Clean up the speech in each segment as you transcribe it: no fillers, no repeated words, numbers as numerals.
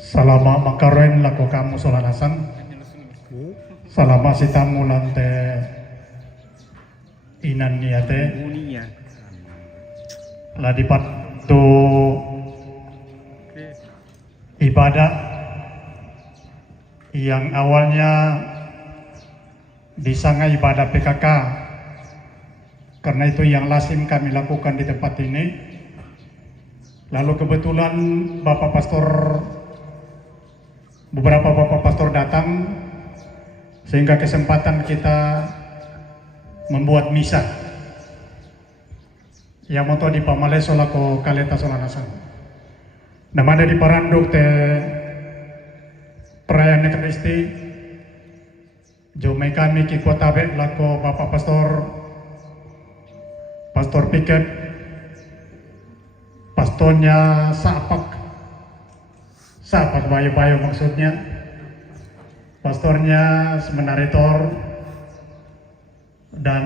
Salama makaroen lako kamu solanasan. Salama si tamu lante inan niate. Ladipat tu ibadah yang awalnya disangka ibadah PKK, karena itu yang lazim kami lakukan di tempat ini. Lalu kebetulan beberapa bapak pastor datang, sehingga kesempatan kita membuat misa yang moto di pamale solako kaleta solanasan. Namanya di paranduk te perayaan Ekaristi jomai kami ki kota be lako bapak pastor piket, pastornya sapak bayo-bayo maksudnya, pastornya semenaritor, dan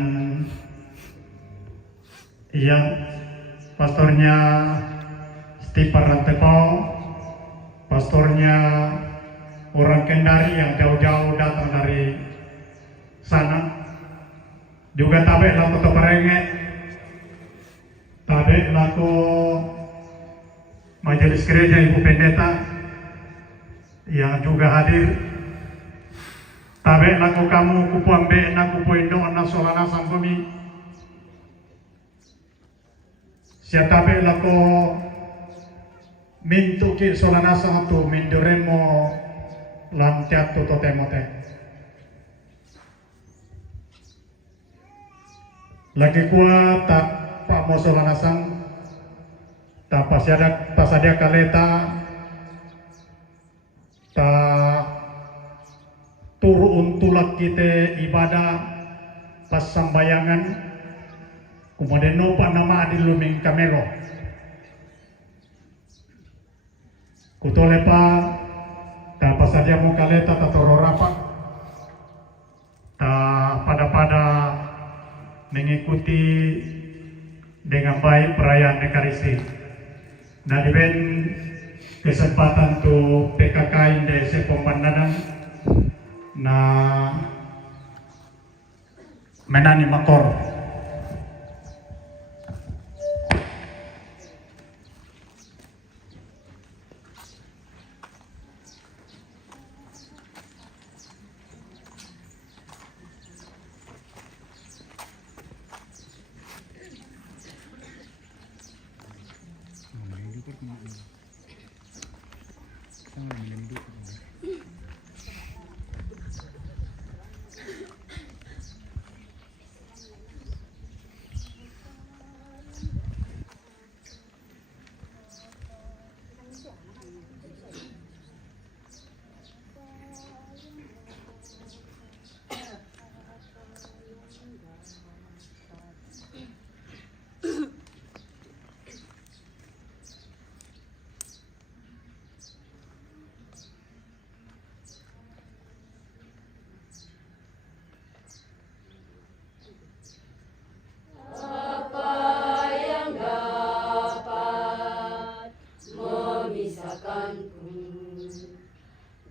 iya pastornya Stipar Rantepau, pastornya orang Kendari yang jauh-jauh datang dari sana, juga tabe laku Toparenge, tabe laku Majelis Gereja Ibu Pendeta yang juga hadir, tabe laku kamu kupuang be na kupu Indo na solana sangkumi, siatabe laku mintu ki solana sangtu minduremo lam tiatu totemote. Lagi kuat tak pak mo solana sang ta pasadia kaleta ta turu untulak kita ibadah pas sambayangan kemudian nopa nama adil luming kamelo kutole pa ta pasadia mo kaleta ta tororapa ta pada mengikuti dengan baik perayaan Ekaristi. Nah, di kesempatan tu PKK inde sepompandanan na menani makor.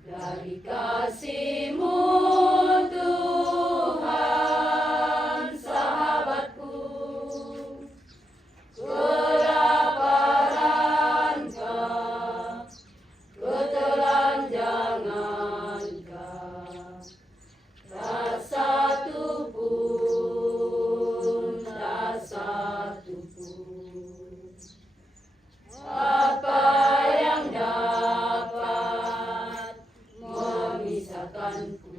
Dari kasih-Mu Tuhan sahabatku, kelaparan ketelanjangan tak satu pun, apa yang dapat memisahkanku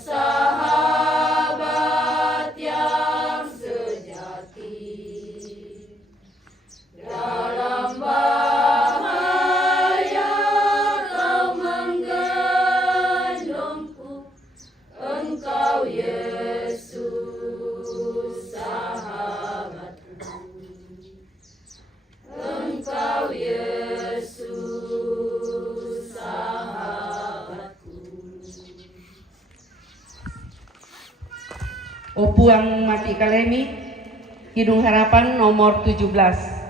sahabat yang sejati, dalam bahaya kau menggendongku, Engkau Yesus sahabatku, Engkau Yesus sahabatku. Opuang Mati Kalemi, Kidung Harapan nomor 17.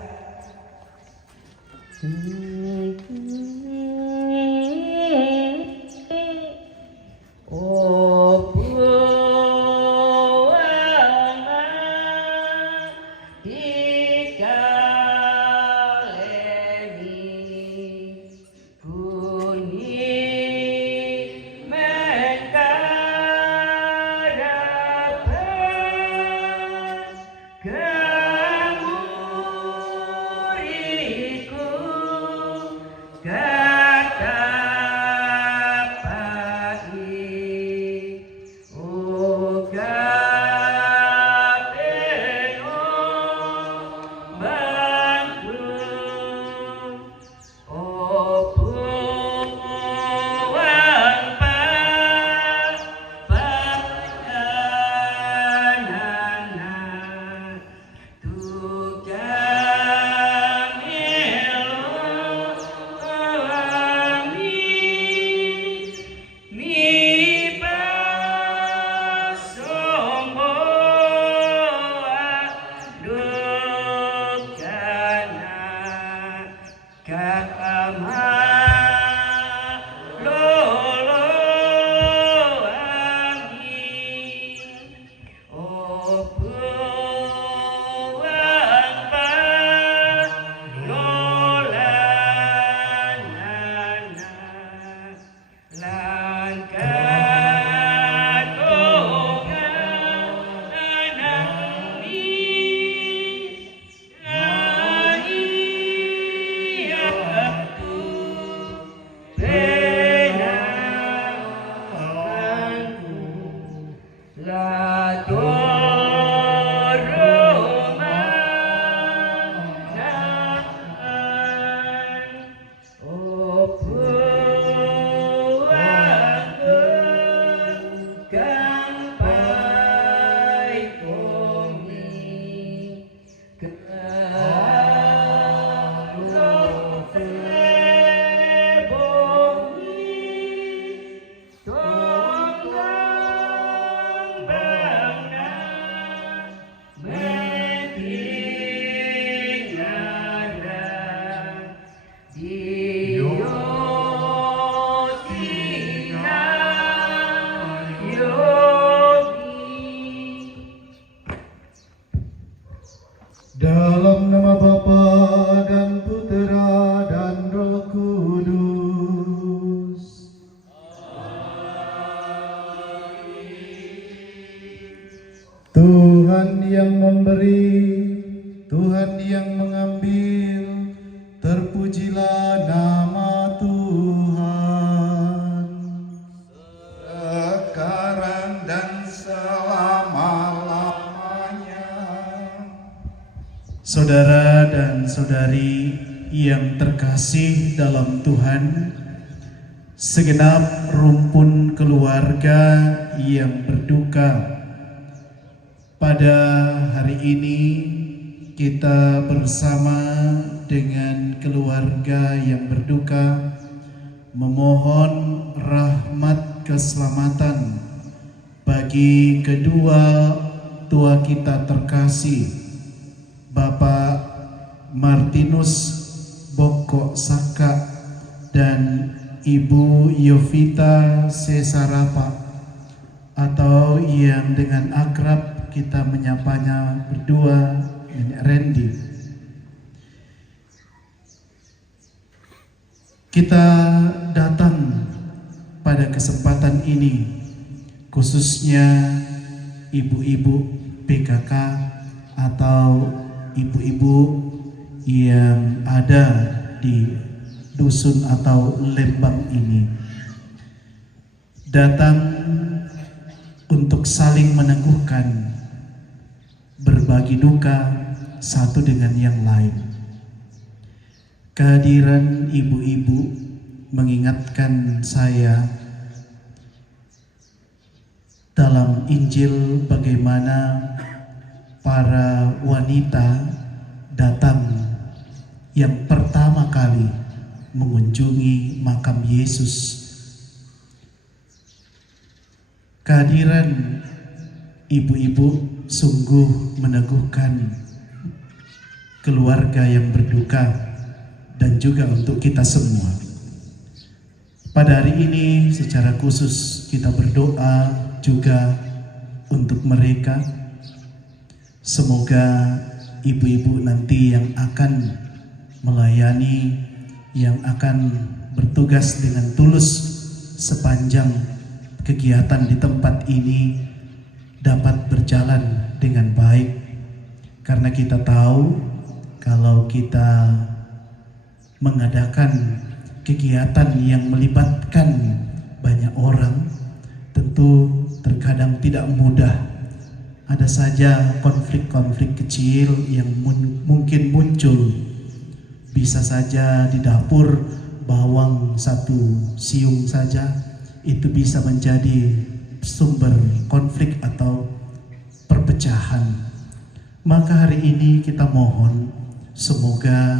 Dalam nama Bapa dan Putera dan Roh Kudus. Tuhan yang memberi, Tuhan yang mengambil, terpujilah nama Tuhan. Sekarang dan selama-lamanya. Saudara dan saudari yang terkasih dalam Tuhan, segenap rumpun keluarga yang berduka, pada hari ini kita bersama dengan keluarga yang berduka memohon rahmat keselamatan bagi kedua tua kita terkasih, Bapak Martinus Boko Saka dan Ibu Yovita Sesarapa, atau yang dengan akrab kita menyapanya berdua Nenek Randy. Kita datang pada kesempatan ini khususnya ibu-ibu PKK atau ibu-ibu yang ada di dusun atau lembang ini, datang untuk saling meneguhkan, berbagi duka satu dengan yang lain. Kehadiran ibu-ibu mengingatkan saya dalam Injil bagaimana para wanita datang yang pertama kali mengunjungi makam Yesus. Kehadiran ibu-ibu sungguh meneguhkan keluarga yang berduka dan juga untuk kita semua. Pada hari ini secara khusus kita berdoa juga untuk mereka. Semoga ibu-ibu nanti yang akan melayani, yang akan bertugas dengan tulus sepanjang kegiatan di tempat ini dapat berjalan dengan baik. Karena kita tahu kalau kita mengadakan kegiatan yang melibatkan banyak orang, tentu terkadang tidak mudah. Ada saja konflik-konflik kecil yang mungkin muncul. Bisa saja di dapur bawang satu siung saja itu bisa menjadi sumber konflik atau perpecahan. Maka hari ini kita mohon semoga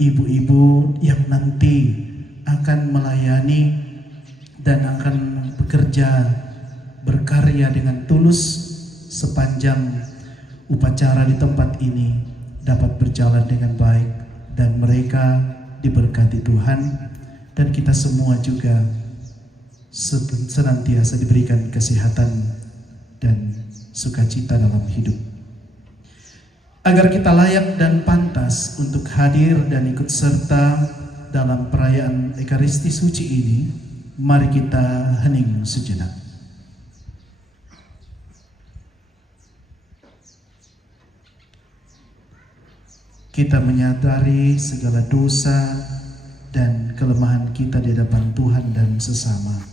ibu-ibu yang nanti akan melayani dan akan bekerja berkarya dengan tulus sepanjang upacara di tempat ini dapat berjalan dengan baik dan mereka diberkati Tuhan, dan kita semua juga senantiasa diberikan kesehatan dan sukacita dalam hidup. Agar kita layak dan pantas untuk hadir dan ikut serta dalam perayaan Ekaristi Suci ini, mari kita hening sejenak. Kita menyadari segala dosa dan kelemahan kita di hadapan Tuhan dan sesama.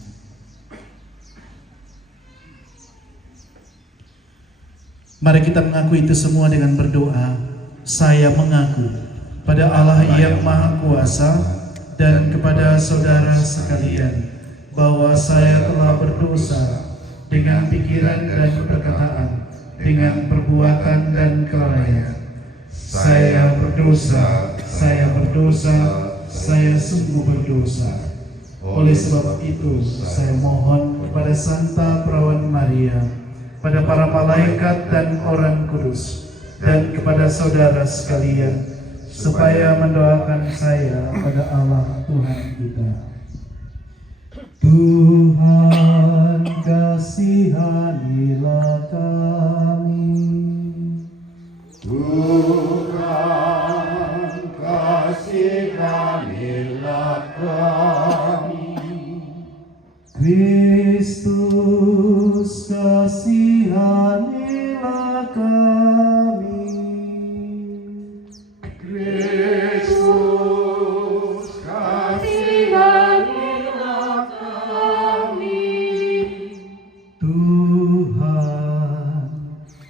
Mari kita mengaku itu semua dengan berdoa. Saya mengaku pada Allah yang Maha Kuasa dan kepada saudara sekalian bahwa saya telah berdosa dengan pikiran dan perkataan, dengan perbuatan dan kelalaian. Saya berdosa, saya sungguh berdosa. Oleh sebab itu, saya mohon kepada Santa Perawan Maria, pada para malaikat dan orang kudus, dan kepada saudara sekalian, supaya mendoakan saya pada Allah Tuhan kita. Tuhan kasihanilah kami. Tuhan kasihanilah kami. Kristus kasihanilah kami. Kristus kasihanilah kami. Tuhan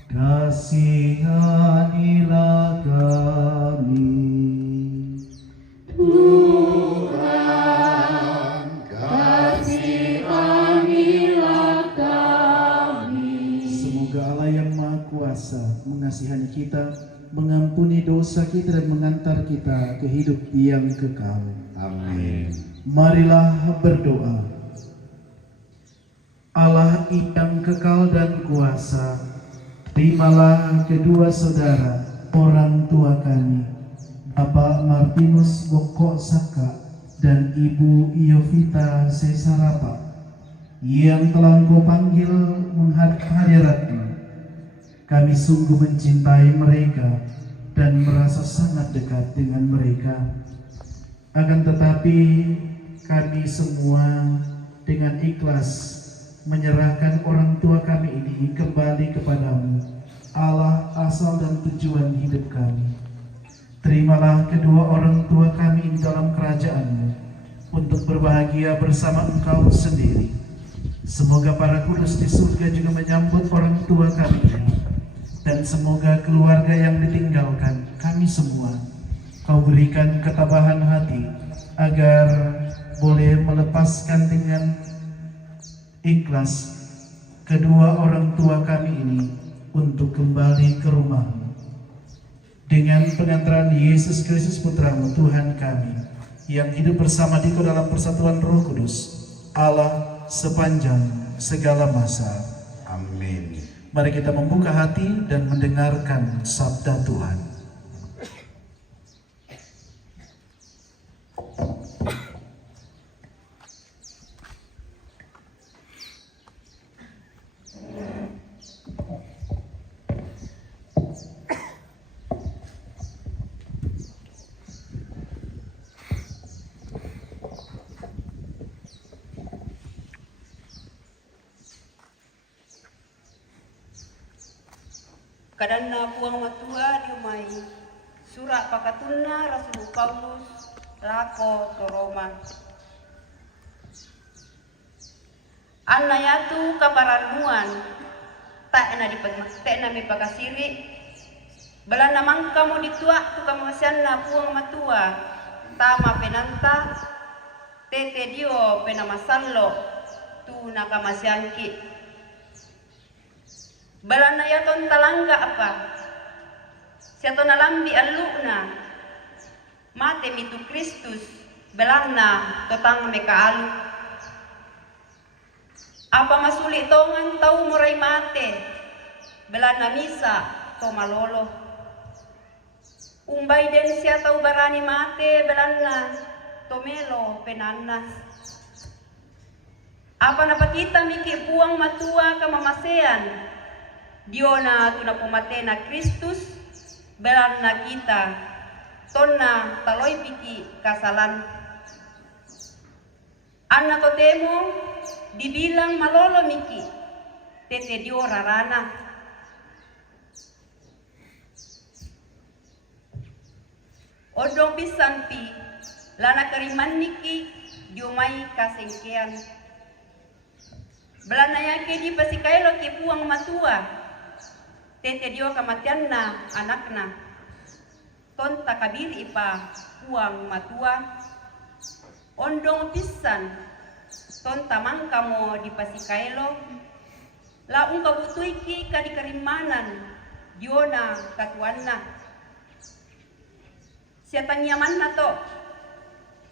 kasihanilah kami. Mengasihani kita, mengampuni dosa kita dan mengantar kita ke hidup yang kekal. Amin. Marilah berdoa. Allah yang kekal dan kuasa, terimalah kedua saudara orang tua kami, Bapak Martinus Bokok Saka dan Ibu Iovita Sesarapa, yang telah Engkau panggil menghadap hadirat-Mu. Kami sungguh mencintai mereka dan merasa sangat dekat dengan mereka. Akan tetapi kami semua dengan ikhlas menyerahkan orang tua kami ini kembali kepadamu, Allah asal dan tujuan hidup kami. Terimalah kedua orang tua kami dalam kerajaan-Mu untuk berbahagia bersama Engkau sendiri, Semoga para kudus di surga juga menyambut orang tua kami, dan semoga keluarga yang ditinggalkan kami semua Kau berikan ketabahan hati agar boleh melepaskan dengan ikhlas kedua orang tua kami ini untuk kembali ke rumah dengan pengantaran Yesus Kristus Putramu Tuhan kami yang hidup bersama di dalam persatuan Roh Kudus Allah sepanjang segala masa. Amin. Mari kita membuka hati dan mendengarkan sabda Tuhan. Kadana puang matua diumai surat pakatunna Rasul Paulus lako to Roma. Anna yatu kabaranuan tak ena mi pakasiri belana mangka mo ditua tu kamasianna puang matua tama penanta tete dio penamasallo tu nakamasianki. Balana yaton talangga apa? Siaton nalambi aluna mate mitu Kristus belana totang meka alu. Apa masuli tongan tau murai mate belana misa to malolo. Umbay den siya tau barani mate belana to melo penanna. Apa napakita miki puang matua kamamasean Diona tuna pumate na Kristus belan na kita tonna taloy piki kasalan. Anna to temo dibilang malolo miki tete dio rarana. Odong pisan pi lana keriman niki diumai kasengkean. Belana yake di pasikailo ki puang matua. Tete dio kamatian na anakna tonta kabiri ipa puang matua ondong pisan tonta mangka mo di pasikailo laung kabutuiki ka di karimanan diona katuanna siatan nyaman na to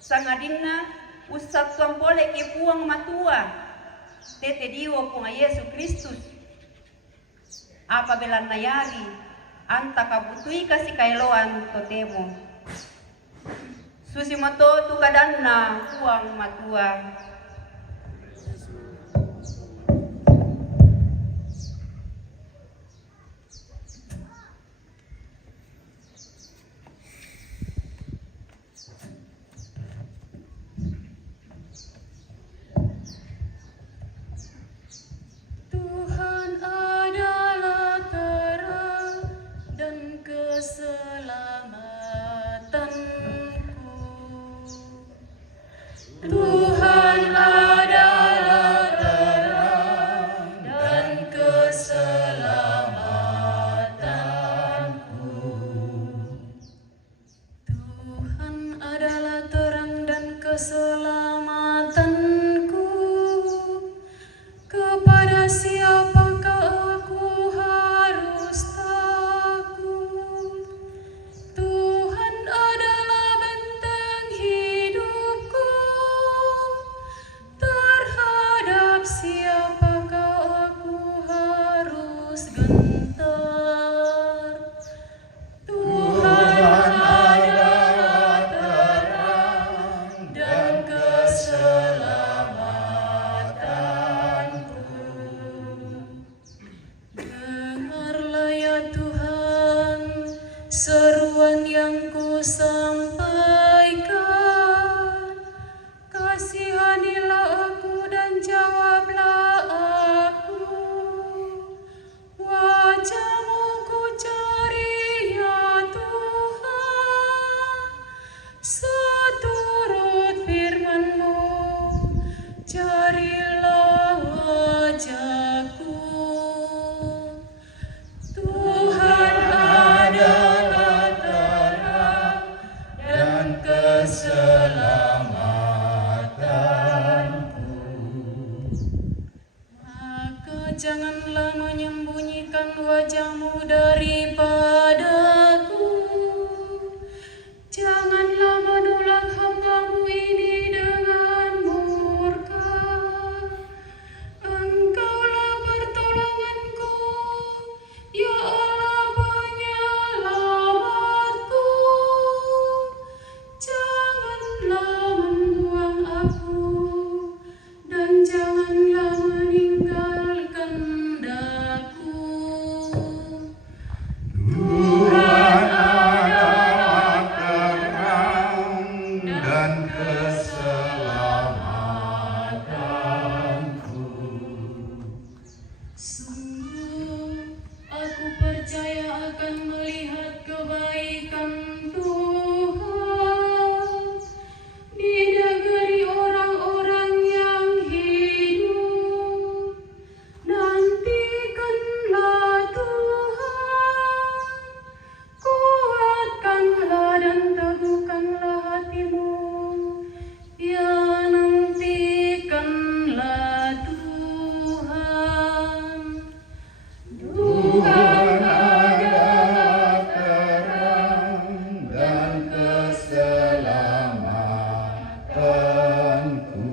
sangadinna usat tuampole ki puang matua tete dio punga Yesus Kristus apabila nayari anta kabutui kasih kailoan totemo susi moto tu kadanna puang matua. Tuhan adalah terang dan keselamatanku. Tuhan adalah terang dan keselamatanku. Kepada siapakah aku harus takut? Tuhan adalah benteng hidupku. Terhadap siapakah aku harus gentar? Tuhan adalah terang dan keselamatanku. janganlah menyembunyikan wajah-Mu daripadaku. Janganlah menolak hamba-Mu ini dengan murka. Engkaulah pertolonganku, ya Allah penyelamatku. Janganlah membuang aku, dan janganlah meninggalkan daku. Tuhan adalah terang dan keselamatanku. Sungguh, aku percaya akan melihat kebaikan Tuhan di negeri orang-orang yang hidup. Nantikanlah Tuhan, kuatkanlah dan teguhkanlah hatimu. Ya, nantikanlah Tuhan. Tuhan adalah terang dan keselamatanku.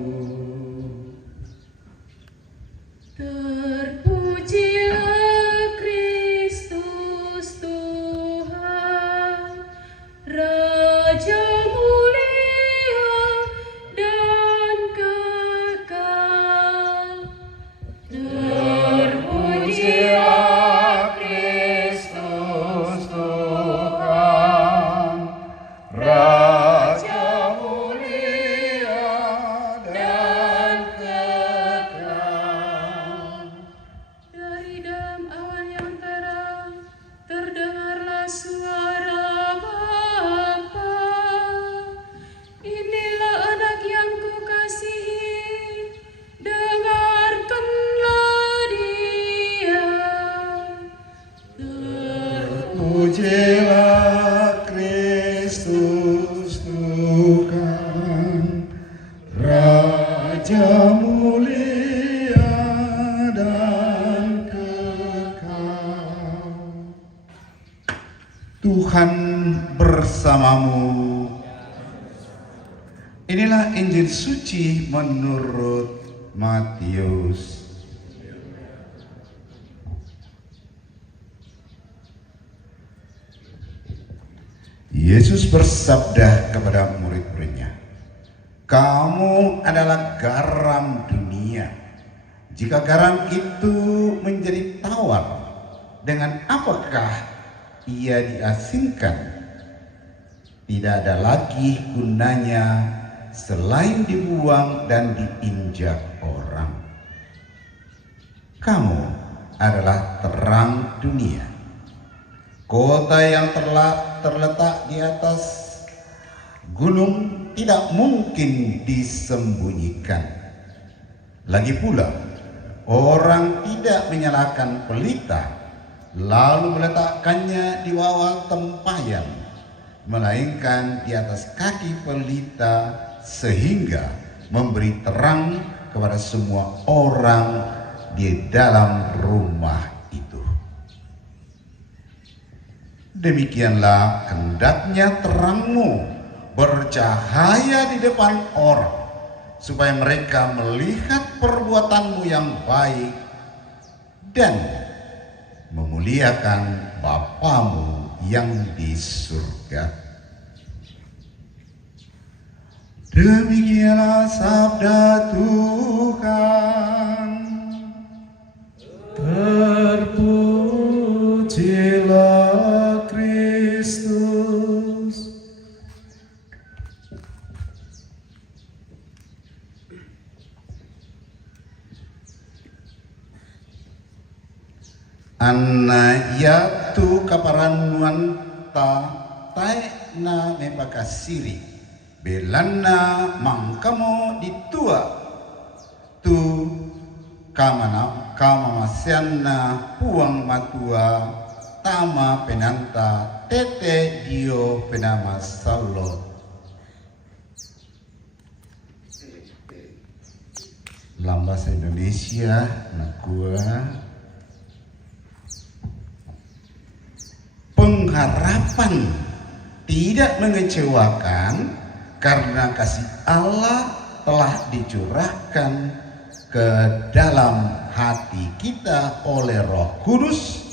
Terpujilah Kristus Tuhan, Raja mulia dan kekal. Terpujilah Kristus Tuhan, Raja mulia dan kekal. Dari dalam awan yang terang terdengarlah suara Bapa. Inilah anak yang kukasihi, dengarkanlah dia. Terpujilah Kristus Tuhan, Raja mulia dan kekal. Tuhan bersamamu. Inilah Injil suci menurut Matius. Yesus bersabda kepada murid-muridnya, "Kamu adalah garam dunia. Jika garam itu menjadi tawar, dengan apakah ia diasinkan? Tidak ada lagi gunanya selain dibuang dan diinjak orang. Kamu adalah terang dunia. Kota yang terletak di atas gunung tidak mungkin disembunyikan. Lagi pula, orang tidak menyalakan pelita lalu meletakkannya di bawah tempayan, melainkan di atas kaki pelita sehingga memberi terang kepada semua orang di dalam rumah itu. Demikianlah hendaknya terangmu bercahaya di depan orang, supaya mereka melihat perbuatanmu yang baik dan memuliakan Bapamu yang di surga." Demikianlah sabda Tuhan. Terpujilah Kristus. Anna yatu kaparanuan ta taena mepakasiri belana mangkamo ditua tu kamana kama masianna puang matua tama penanta tete dio penama sallo dalam bahasa Indonesia nakua pengharapan tidak mengecewakan karena kasih Allah telah dicurahkan ke dalam hati kita oleh Roh Kudus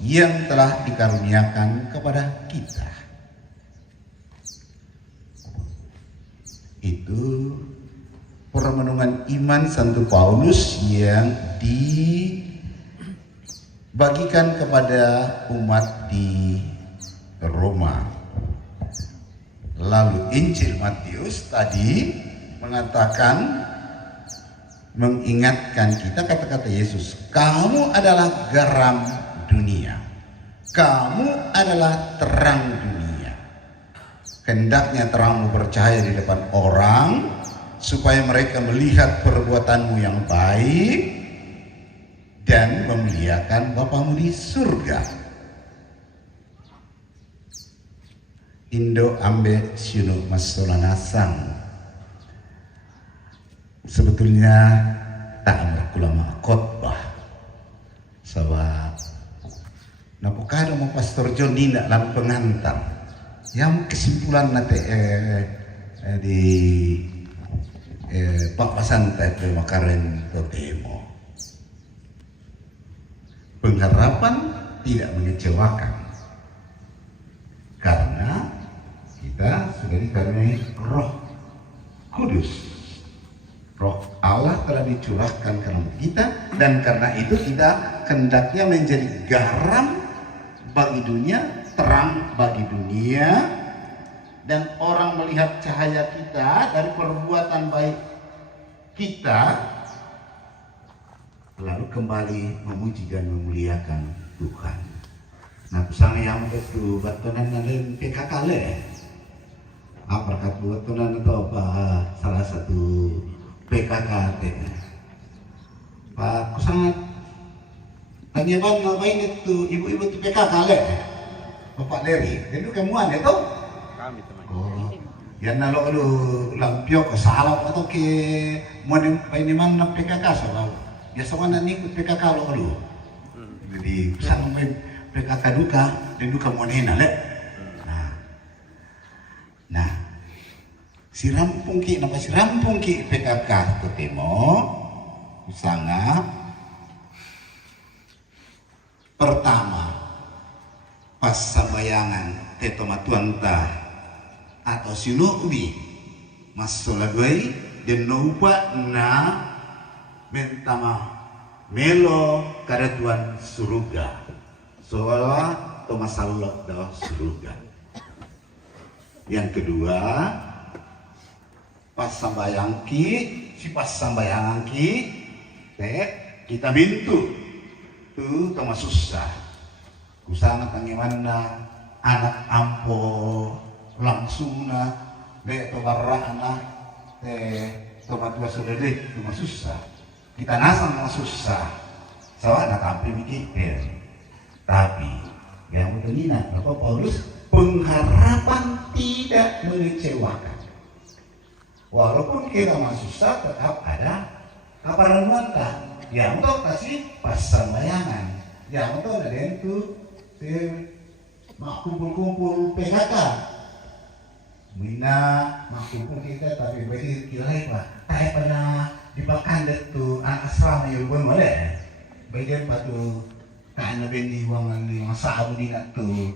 yang telah dikaruniakan kepada kita. Itu permenungan iman Santo Paulus yang dibagikan kepada umat di Roma. Lalu Injil Matius tadi mengatakan, mengingatkan kita kata-kata Yesus, kamu adalah garam dunia, kamu adalah terang dunia. Hendaknya terangmu bercahaya di depan orang, supaya mereka melihat perbuatanmu yang baik dan memuliakan Bapamu di surga. Indo ambe sino masolanasang. Sebetulnya tak berkulama khotbah. Sebab napokado mo Pastor John Nina lang pengantar. Yang kesimpulan nanti di Pak Pasantai Pemakaren Totemo. Pengharapan tidak mengecewakan karena kita sudah dikaruniai Roh Kudus. Roh Allah telah dicurahkan ke dalam kita, dan karena itu kita hendaknya menjadi garam bagi dunia, terang bagi dunia, dan orang melihat cahaya kita dari perbuatan baik kita, lalu kembali memuji dan memuliakan Tuhan. Nah, kusang yang itu batunan nalen PKK le. Apa kat batunan itu apa salah satu PKK teh. Pak kusang tanya bang ngapain itu ibu-ibu itu PKK le. Bapak Leri, itu kemuan itu? Kami teman. Oh, yan nalo lu lampio ke salap atau ke mana ini mana PKK sebab biasa mana ikut PKK lo lu. Jadi pesan main PKK duka dan duka monena le. Nah, si rampung ki PKK tu temo sangat pertama pas sambayangan teto matuanta atau sinubi masolagoi dan nupa na mentama melo karatuan surga soalnya to masalok daw surga. Yang kedua pas sambayang pas sambayangan kita mintu tu to susah. Kusangat ang imana anak ampo langsung na be to barra na to matua sudelik to masusah kita nasang masusah sawa na tampi mikir tapi yang utenina Bapak Paulus pengharapan tidak mengecewakan walaupun kita masusah tetap ada kaparan yang untuk kasih pas sambayangan yang untuk ada itu mak kumpul-kumpul PKK mina mak kumpul kita tapi bagi kilai pak tayo pada dipakan itu anak asrama yang belum boleh bagian patu karena benih uang yang sahabu di tu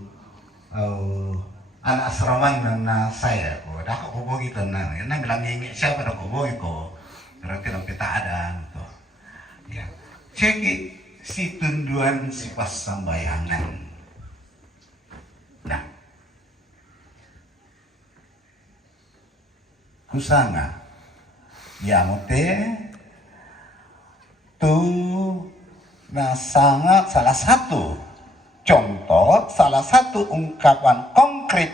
anak asrama na saya ko dah ko bogi tenan na bilang ini siapa dah ko bogi ko berarti sampai tak ada gitu ya cek si tunduan si pas sambayangan. Nah, kusanga yamote tu nah sangat salah satu contoh, salah satu ungkapan konkret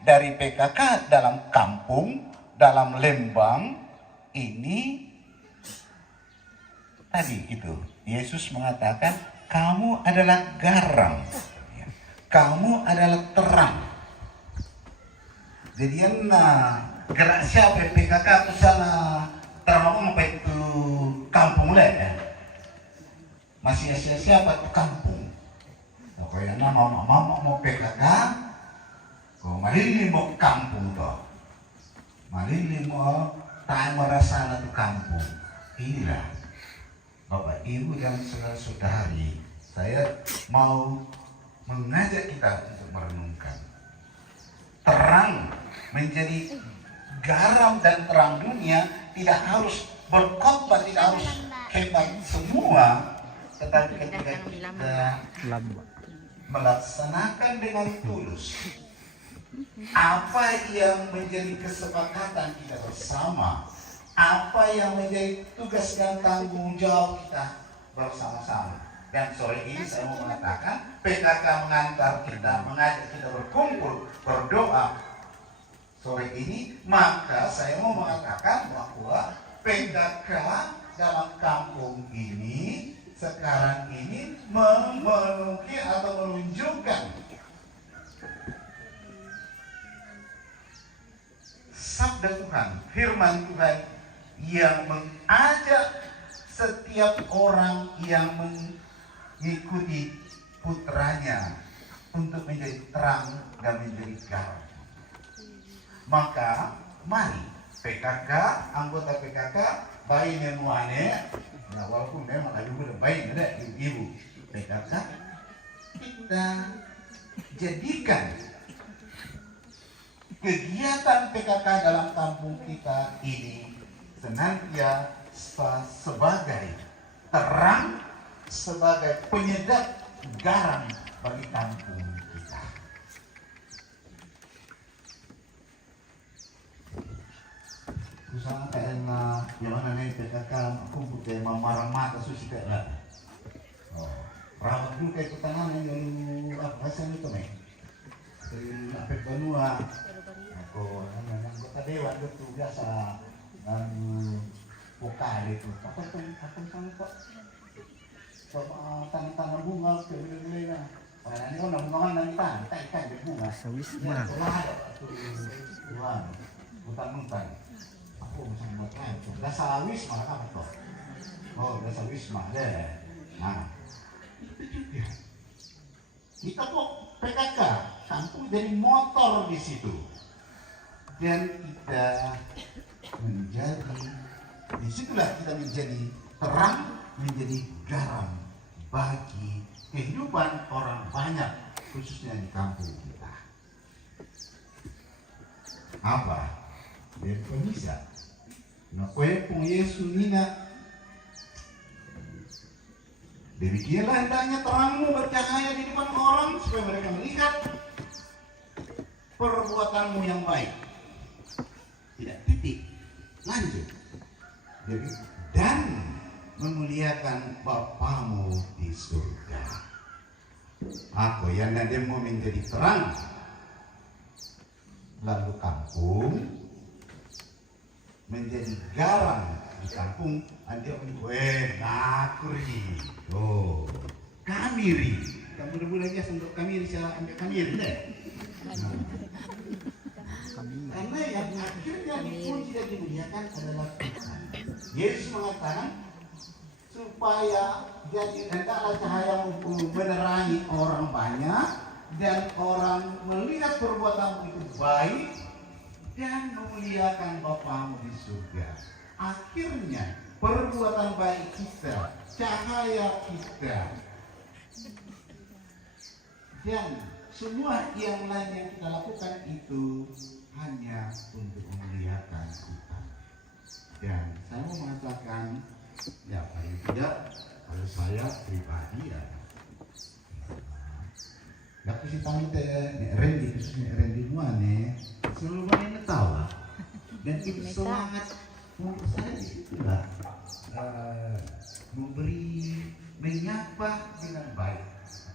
dari PKK dalam kampung, dalam Lembang ini tadi itu Yesus mengatakan kamu adalah garam. Kamu adalah terang. Jadi gerak siapa PKK ke sana terang apa itu kampung le ya. Masih siapa tuh kampung. Pokoknya mau PKK, kau malili mau kampung toh, malili mau tak merasa tuh kampung. Inilah Bapak Ibu dan saudara-saudari, saya mau mengajak kita untuk merenungkan. Terang menjadi garam dan terang dunia tidak harus berkhotbah, tidak harus hebat semua, tetapi ketika kita melaksanakan dengan tulus apa yang menjadi kesepakatan kita bersama, apa yang menjadi tugas dan tanggung jawab kita bersama-sama. Dan sore ini saya mau mengatakan PKK mengantar kita, mengajak kita berkumpul, berdoa sore ini, maka saya mau mengatakan bahwa PKK dalam kampung ini sekarang ini memenuhi atau menunjukkan sabda Tuhan, firman Tuhan yang mengajak setiap orang yang mengikuti putranya untuk menjadi terang dan menjadi garam. Maka mari PKK, anggota PKK, bayi nemuane, nah walaupun memang ada juga bayi ada ibu PKK, kita jadikan kegiatan PKK dalam kampung kita ini senantiasa sebagai terang, sebagai penyedap garam bagi kampung kita. Kusang kaya yang mana nih PKK kumpul kayak marang mata susi kayak lah. Rawat dulu kayak ketangan yang apa sih itu nih? Dari apek benua. Aku anggota dewan itu biasa dan vokal itu. Apa sama kok? Sama tangan bunga ke bila-bila. Karena ini kan bunga nanti ikan di bunga. Sawisma. Tuhan, hutan-hutan. Aku bisa buat itu. Dasar wisma apa tuh? Oh, dasar wisma deh. Nah, kita kok PKK kampung jadi motor di situ. Dan kita menjadi, disitulah kita menjadi terang, menjadi garam bagi kehidupan orang banyak, khususnya di kampung kita. Apa? Dia bisa. Nah, kue pun Yesus nina. Demikianlah hendaknya terangmu bercahaya di depan orang supaya mereka melihat perbuatanmu yang baik. Tidak titik, lanjut. Jadi, dan memuliakan Bapamu di surga. Aku yang nanti mau menjadi terang, lalu kampung menjadi garam di kampung. Anda nakuri, oh kamiri. Kamu udah biasa untuk kamiri, saya ambil kamiri deh. Karena yang akhirnya dipuji dan dimuliakan adalah Tuhan. Yesus mengatakan supaya jadi hendaklah cahaya menerangi orang banyak dan orang melihat perbuatanmu itu baik dan memuliakan Bapamu di surga. Akhirnya perbuatan baik kita, cahaya kita, dan semua yang lain yang kita lakukan itu hanya untuk memuliakan Tuhan. Dan saya mau mengatakan, ya paling tidak kalau saya pribadi ya, nggak bisa tahu Randy, khususnya Randy Muane, seluruhnya tahu lah. Dan itu semangat untuk saya disitulah memberi, menyapa dengan baik.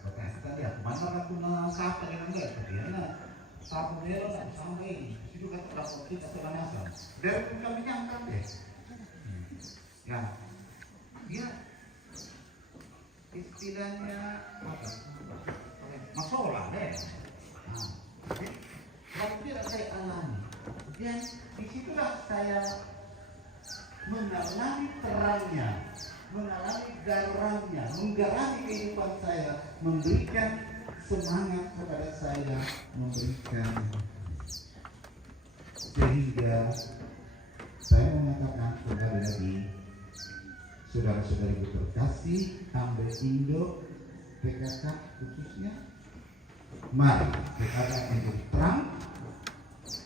Apakah kita lihat mana aku sapa dengan baik, karena sapa dia lah sama ini, itu kata lapor kita terlanasam. Dari pun kami nyangkap deh. Ya, dia istilahnya apa? Masalah deh. Nah, tidak saya alami. Dan disitulah saya mengalami terangnya, mengalami garamnya, menggerakkan kehidupan saya, memberikan semangat kepada saya, memberikan sehingga saya mengatakan kembali lagi, saudara-saudari terkasih, hamba Indo, PKK khususnya, mari PKK menjadi terang,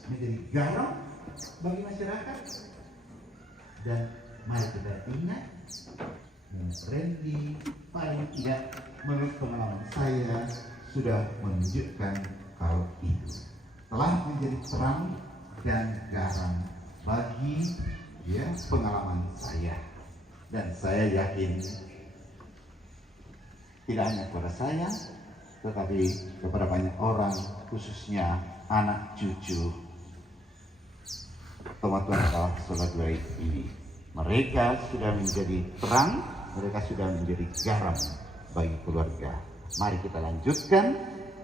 menjadi garam bagi masyarakat, dan mari kita ingat dan Randy paling tidak menurut pengalaman saya sudah menunjukkan hal itu, telah menjadi terang dan garam bagi pengalaman saya, dan saya yakin tidak hanya kepada saya tetapi kepada banyak orang, khususnya anak cucu teman-teman sholat Jumat ini. Mereka sudah menjadi terang, mereka sudah menjadi garam bagi keluarga. Mari kita lanjutkan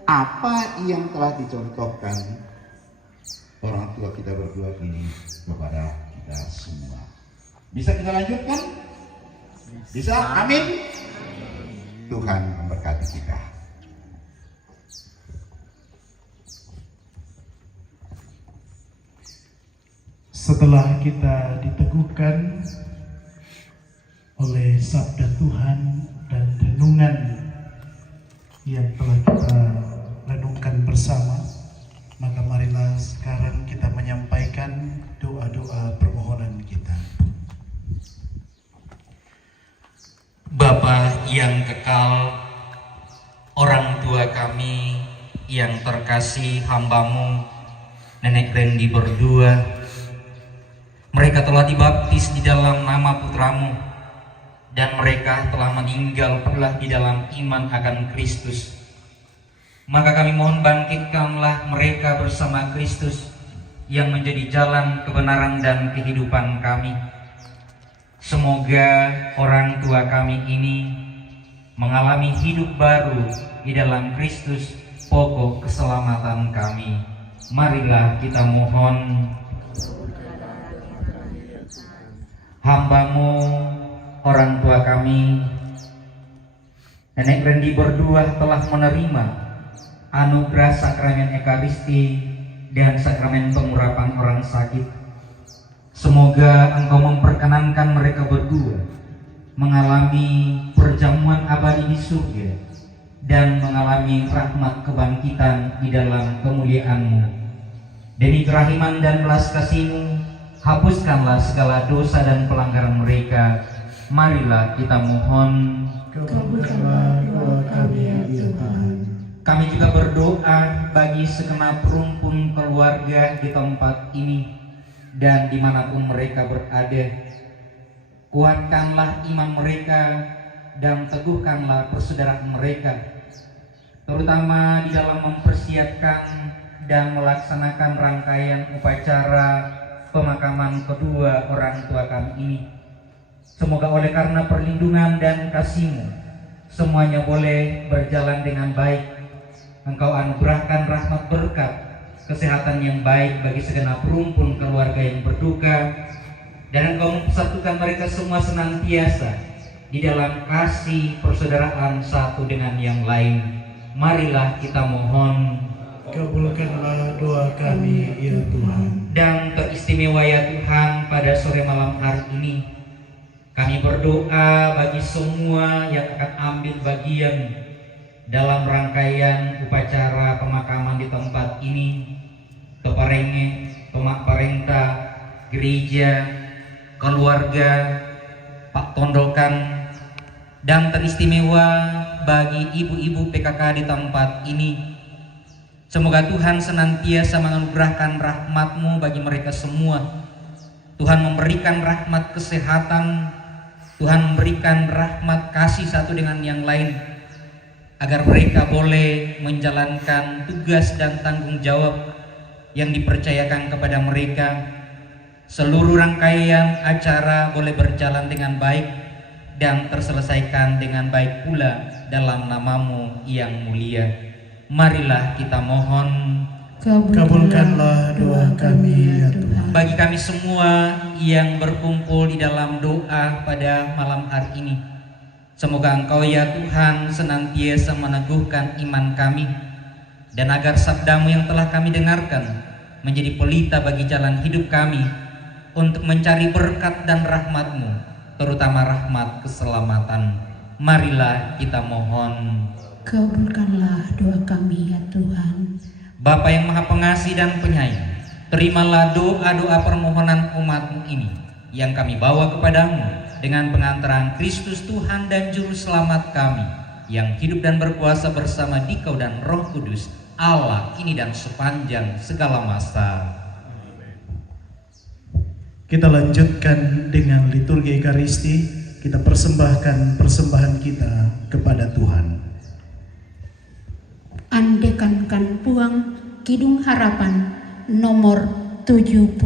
apa yang telah dicontohkan orang tua kita berdua ini kepada kita semua. Bisa kita lanjutkan? Bisa? Amin. Tuhan memberkati kita. Setelah kita diteguhkan oleh sabda Tuhan dan renungan yang telah kita renungkan bersama, maka marilah sekarang kita menyampaikan doa-doa permohonan kita. Bapa yang kekal, orang tua kami yang terkasih, hamba-Mu Nenek Randy berdua, mereka telah dibaptis di dalam nama Putra-Mu, dan mereka telah meninggal pula di dalam iman akan Kristus. Maka kami mohon bangkitkanlah mereka bersama Kristus yang menjadi jalan kebenaran dan kehidupan kami. Semoga orang tua kami ini mengalami hidup baru di dalam Kristus, pokok keselamatan kami. Marilah kita mohon. Hamba-Mu, orang tua kami, Nenek Randy berdua telah menerima anugerah sakramen Ekaristi dan sakramen pengurapan orang sakit. Semoga Engkau memperkenankan mereka berdua mengalami perjamuan abadi di surga dan mengalami rahmat kebangkitan di dalam kemuliaan-Mu. Demi kerahiman dan belas kasih-Mu, hapuskanlah segala dosa dan pelanggaran mereka. Marilah kita mohon. Kabulkanlah doa kami ya Tuhan. Kami juga berdoa bagi segenap rumpun keluarga di tempat ini dan dimanapun mereka berada. Kuatkanlah iman mereka dan teguhkanlah persaudaraan mereka, terutama di dalam mempersiapkan dan melaksanakan rangkaian upacara pemakaman kedua orang tua kami ini. Semoga oleh karena perlindungan dan kasih-Mu, semuanya boleh berjalan dengan baik. Engkau anugerahkan rahmat berkat, kesehatan yang baik bagi segenap rumpun keluarga yang berduka, dan Engkau mempersatukan mereka semua senantiasa di dalam kasih persaudaraan satu dengan yang lain. Marilah kita mohon. Kabulkanlah doa kami ya Tuhan. Dan teristimewa ya Tuhan, pada sore malam hari ini kami berdoa bagi semua yang akan ambil bagian dalam rangkaian upacara pemakaman di tempat ini, Toparenge, Tomak Parenta, gereja, keluarga, Pak Tondokan, dan teristimewa bagi ibu-ibu PKK di tempat ini. Semoga Tuhan senantiasa menganugerahkan rahmat-Mu bagi mereka semua. Tuhan memberikan rahmat kesehatan, Tuhan memberikan rahmat kasih satu dengan yang lain, agar mereka boleh menjalankan tugas dan tanggung jawab yang dipercayakan kepada mereka. Seluruh rangkaian acara boleh berjalan dengan baik dan terselesaikan dengan baik pula dalam nama-Mu yang mulia. Marilah kita mohon. Kabulkanlah doa kami ya Tuhan. Bagi kami semua yang berkumpul di dalam doa pada malam hari ini, semoga Engkau ya Tuhan senantiasa meneguhkan iman kami, dan agar sabdamu yang telah kami dengarkan menjadi pelita bagi jalan hidup kami untuk mencari berkat dan rahmat-Mu, terutama rahmat keselamatan. Marilah kita mohon. Kabulkanlah doa kami ya Tuhan. Bapa yang Maha Pengasih dan Penyayang, terimalah doa-doa permohonan umat-Mu ini yang kami bawa kepadamu dengan pengantaran Kristus Tuhan dan Juru Selamat kami, yang hidup dan berkuasa bersama Dikau dan Roh Kudus, Allah kini dan sepanjang segala masa. Kita lanjutkan dengan liturgi Ekaristi. Kita persembahkan persembahan kita kepada Tuhan. Andekankan Puang Kidung Harapan nomor 71.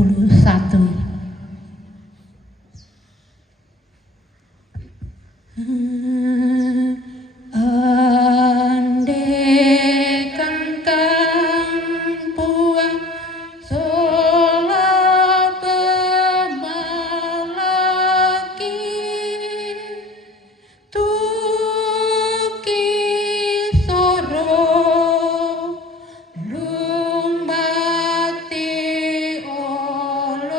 Andekankan Puang sola pemalaki tuki soro lumbati olomi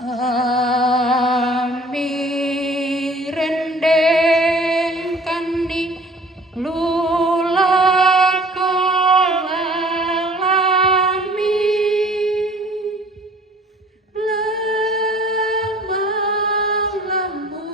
ami rendeng kandi lula kolalami lemah lembu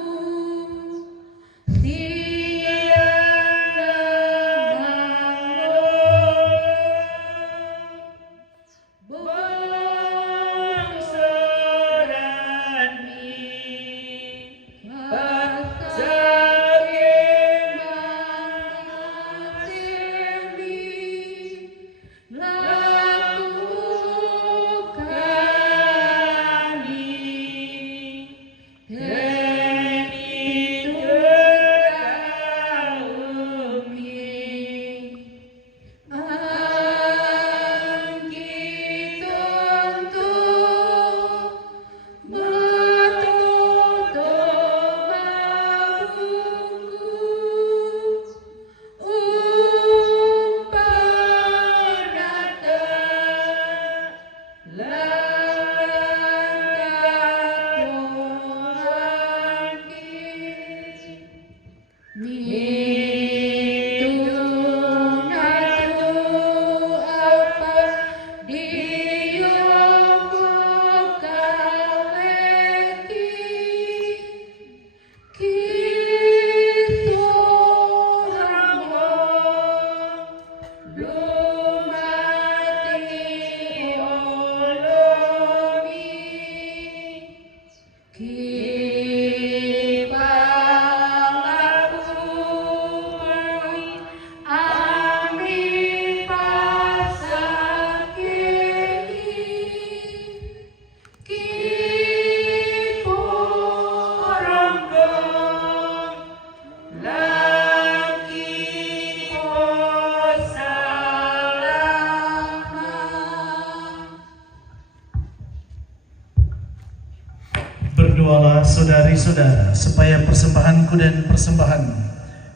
Berdoalah saudari-saudara supaya persembahanku dan persembahanmu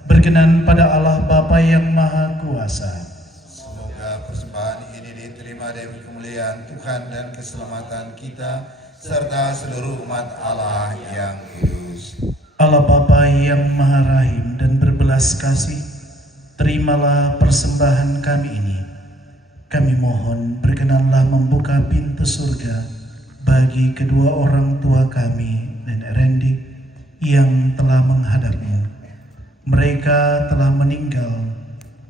berkenan pada Allah Bapa yang Maha Kuasa. Semoga persembahan ini diterima demi kemuliaan Tuhan dan keselamatan kita serta seluruh umat Allah yang kudus. Allah Bapa yang Maha Rahim dan berbelas kasih, terimalah persembahan kami ini. Kami mohon berkenanlah membuka pintu surga bagi kedua orang tua kami, Nenek Rendi, yang telah menghadap-Mu. Mereka telah meninggal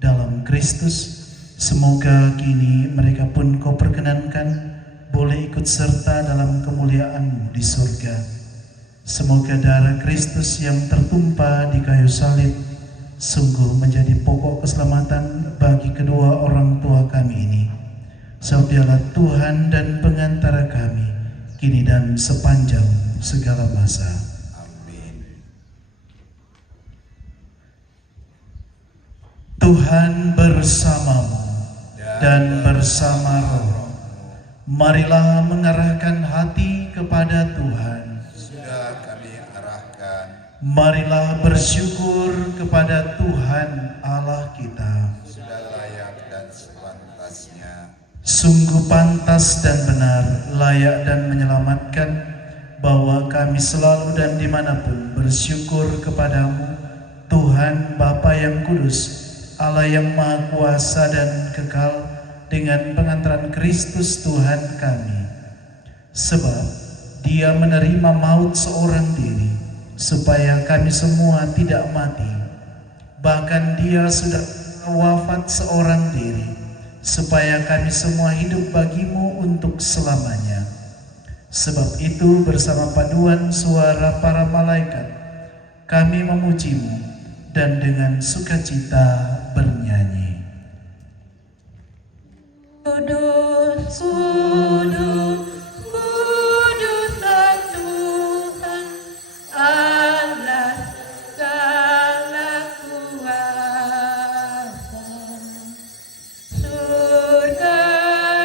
dalam Kristus. Semoga kini mereka pun Kau perkenankan boleh ikut serta dalam kemuliaan-Mu di surga. Semoga darah Kristus yang tertumpah di kayu salib sungguh menjadi pokok keselamatan bagi kedua orang tua kami ini. Sebab Dialah Tuhan dan pengantara kami kini dan sepanjang segala masa. Amin. Tuhan bersamamu dan bersama roh. Marilah mengarahkan hati kepada Tuhan. Sudah kami arahkan. Marilah bersyukur kepada Tuhan Allah kita. Sudah layak dan sepantasnya. Sungguh pantas dan benar, layak dan menyelamatkan, bahwa kami selalu dan dimanapun bersyukur kepadamu, Tuhan Bapa yang kudus, Allah yang maha kuasa dan kekal, dengan pengantaran Kristus Tuhan kami. Sebab Dia menerima maut seorang diri, supaya kami semua tidak mati. Bahkan Dia sudah wafat seorang diri, supaya kami semua hidup bagimu untuk selamanya. Sebab itu bersama paduan suara para malaikat, kami memujimu dan dengan sukacita bernyanyi. Kudus, kudus, kuduslah Tuhan, Allah segala kuasa. Surga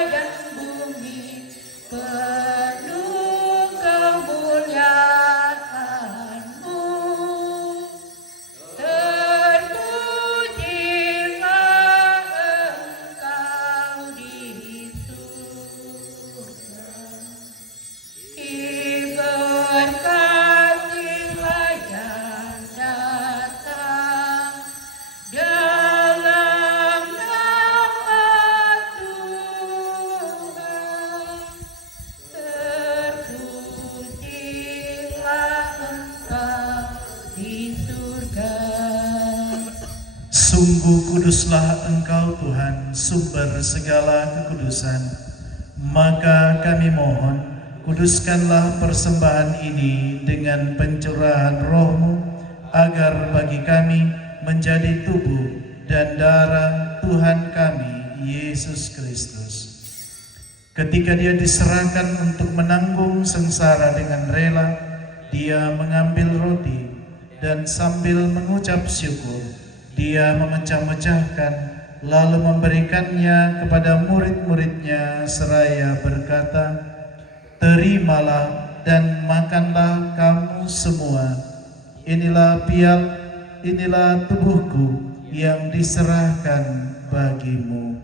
dan bumi penuh kemuliaan-Mu. Terpujilah Engkau di surga. Diberkatilah yang datang dalam nama Tuhan. Terpujilah Engkau di surga. Sungguh kuduslah Engkau Tuhan, sumber segala kekudusan. Maka kami mohon, kuduskanlah persembahan ini dengan pencurahan roh-Mu, agar bagi kami menjadi tubuh dan darah Tuhan kami, Yesus Kristus. Ketika Dia diserahkan untuk menanggung sengsara dengan rela, Dia mengambil roti dan sambil mengucap syukur, Dia memecah-mecahkan, lalu memberikannya kepada murid-muridnya seraya berkata, "Terimalah dan makanlah kamu semua. Inilah tubuhku yang diserahkan bagimu."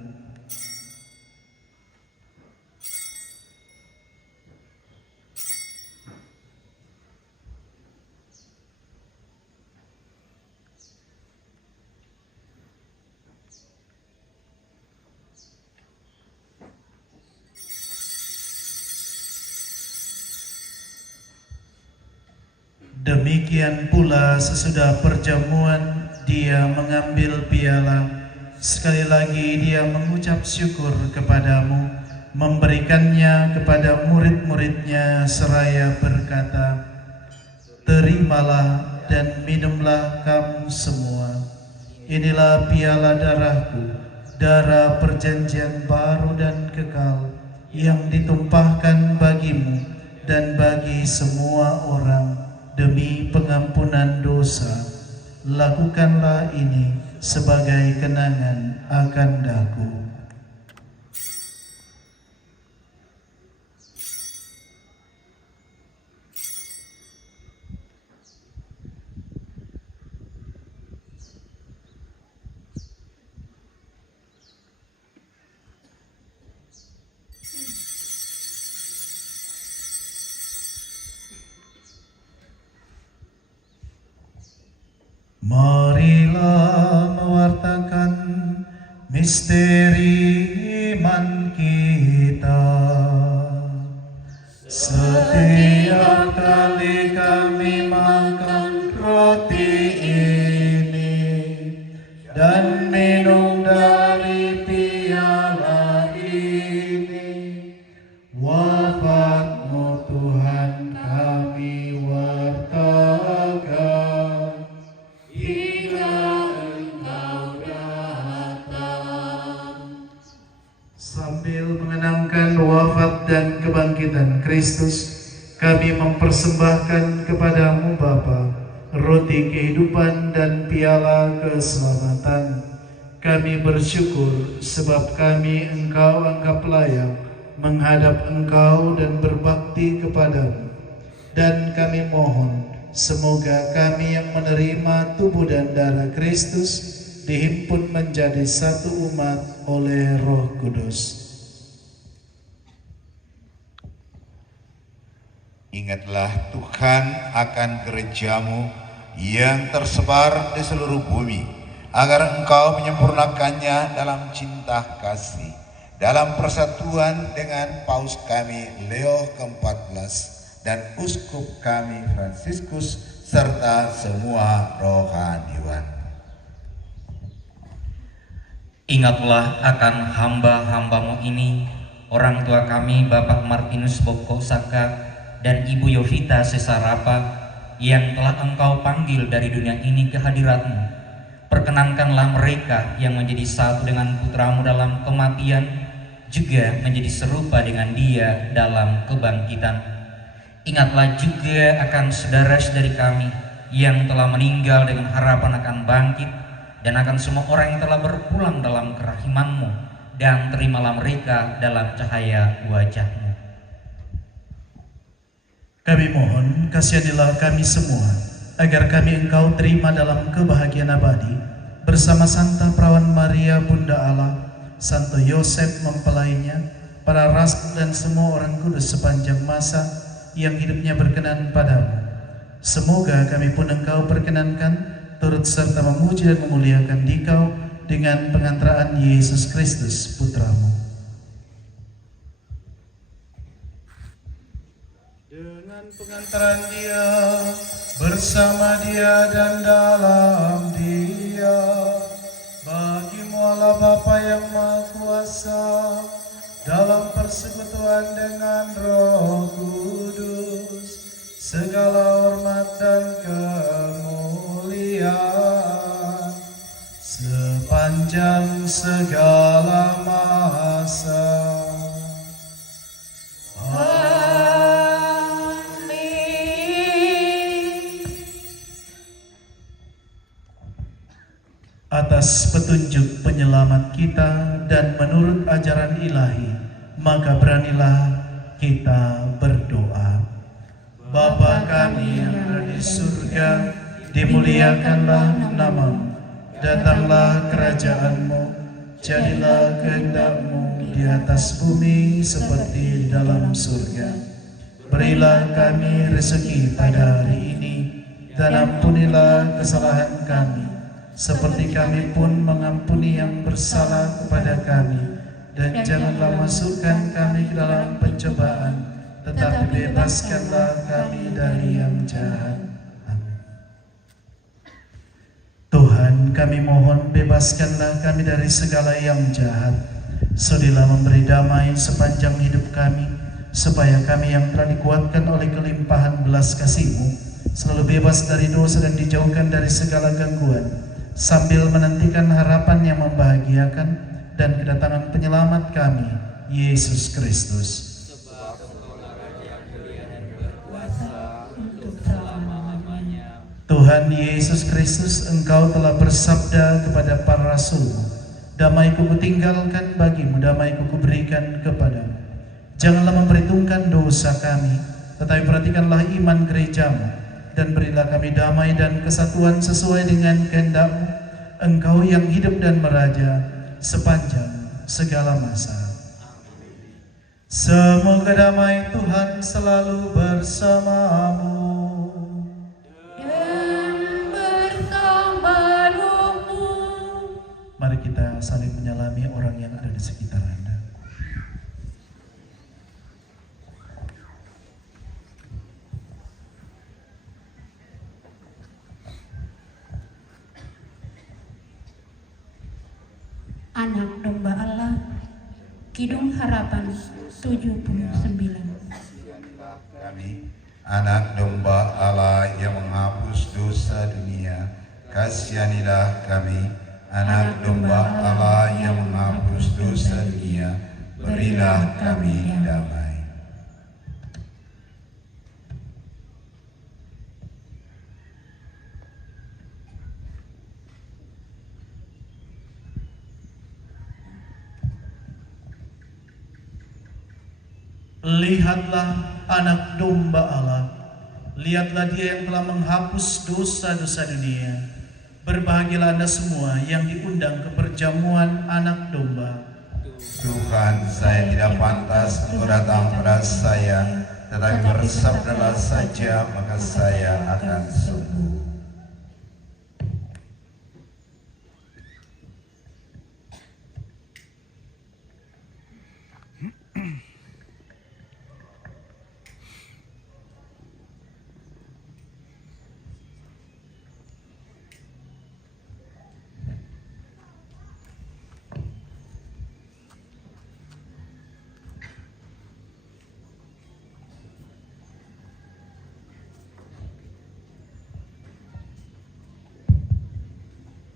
Demikian pula sesudah perjamuan Dia mengambil piala. Sekali lagi Dia mengucap syukur kepadamu, memberikannya kepada murid-muridnya seraya berkata, "Terimalah dan minumlah kamu semua. Inilah piala darahku, darah perjanjian baru dan kekal, yang ditumpahkan bagimu dan bagi semua orang demi pengampunan dosa. Lakukanlah ini sebagai kenangan akan daku." Marilah mewartakan misteri iman kita. Setiap kali kami makan roti ini dan minum dari piala ini, wafat-Mu Tuhan kami wartakan hingga Engkau datang. Sambil mengenangkan wafat dan kebangkitan Kristus, kami mempersembahkan kepadamu Bapa roti kehidupan dan piala keselamatan. Kami bersyukur sebab kami Engkau anggap layak menghadap Engkau dan berbakti kepadamu. Dan kami mohon semoga kami yang menerima tubuh dan darah Kristus dihimpun menjadi satu umat oleh Roh Kudus. Ingatlah Tuhan akan gerejamu yang tersebar di seluruh bumi, agar Engkau menyempurnakannya dalam cinta kasih, dalam persatuan dengan Paus kami Leo ke-14 dan Uskup kami Fransiskus serta semua rohaniwan. Ingatlah akan hamba-hambamu ini, orang tua kami Bapak Martinus Boko Saka dan Ibu Yovita Sesarapa yang telah Engkau panggil dari dunia ini ke hadirat-Mu. Perkenankanlah mereka yang menjadi satu dengan putramu dalam kematian juga menjadi serupa dengan Dia dalam kebangkitan. Ingatlah juga akan saudara-saudari kami yang telah meninggal dengan harapan akan bangkit, dan akan semua orang yang telah berpulang dalam kerahiman-Mu, dan terimalah mereka dalam cahaya wajah-Mu. Kami mohon kasihanilah kami semua, agar kami Engkau terima dalam kebahagiaan abadi, bersama Santa Perawan Maria Bunda Allah, Santo Yosef mempelainya, para rasul dan semua orang kudus sepanjang masa yang hidupnya berkenan padamu. Semoga kami pun Engkau perkenankan turut serta memuji dan memuliakan Dikau dengan pengantaraan Yesus Kristus Putramu. Dengan pengantaran Dia, bersama Dia dan dalam Dia, bagimu Allah Bapa yang Maha Kuasa, dalam persekutuan dengan Roh Kudus, segala hormat dan kemuliaan sepanjang segala masa. Atas petunjuk penyelamat kita dan menurut ajaran ilahi, maka beranilah kita berdoa. Bapa kami yang ada di surga, dimuliakanlah namamu, datanglah kerajaan-Mu, jadilah kehendak-Mu di atas bumi seperti di dalam surga. Berilah kami rezeki pada hari ini, dan ampunilah kesalahan kami, seperti kami pun mengampuni yang bersalah kepada kami, dan janganlah masukkan kami ke dalam pencobaan, tetapi bebaskanlah kami dari yang jahat. Amin. Tuhan, kami mohon bebaskanlah kami dari segala yang jahat. Sudilah memberi damai sepanjang hidup kami, supaya kami yang telah dikuatkan oleh kelimpahan belas kasih-Mu selalu bebas dari dosa dan dijauhkan dari segala gangguan, sambil menantikan harapan yang membahagiakan dan kedatangan penyelamat kami, Yesus Kristus. Tuhan Yesus Kristus, Engkau telah bersabda kepada para rasul-Mu, damai-Ku kutinggalkan bagimu, damai-Ku kuberikan kepadamu. Janganlah memperhitungkan dosa kami, tetapi perhatikanlah iman gereja-Mu, dan berilah kami damai dan kesatuan sesuai dengan kehendak-Mu, Engkau yang hidup dan meraja sepanjang segala masa. Semoga damai Tuhan selalu bersamamu. Mari kita saling menyalami orang yang ada di sekitar Anda. Anak Domba Allah, Kidung Harapan 79. Kami, anak domba Allah yang menghapus dosa dunia, kasihanilah kami. Anak domba Allah yang menghapus dosa dunia, berilah kami damai. Lihatlah anak domba Allah. Lihatlah dia yang telah menghapus dosa-dosa dunia. Berbahagialah Anda semua yang diundang ke perjamuan anak domba. Tuhan, saya tidak pantas untuk datang pada saya, tetapi bersabdalah saja maka saya akan sembuh.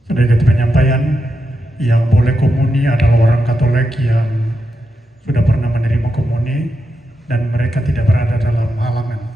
Sedikit penyampaian, yang boleh komuni adalah orang Katolik yang sudah pernah menerima komuni dan mereka tidak berada dalam halangan.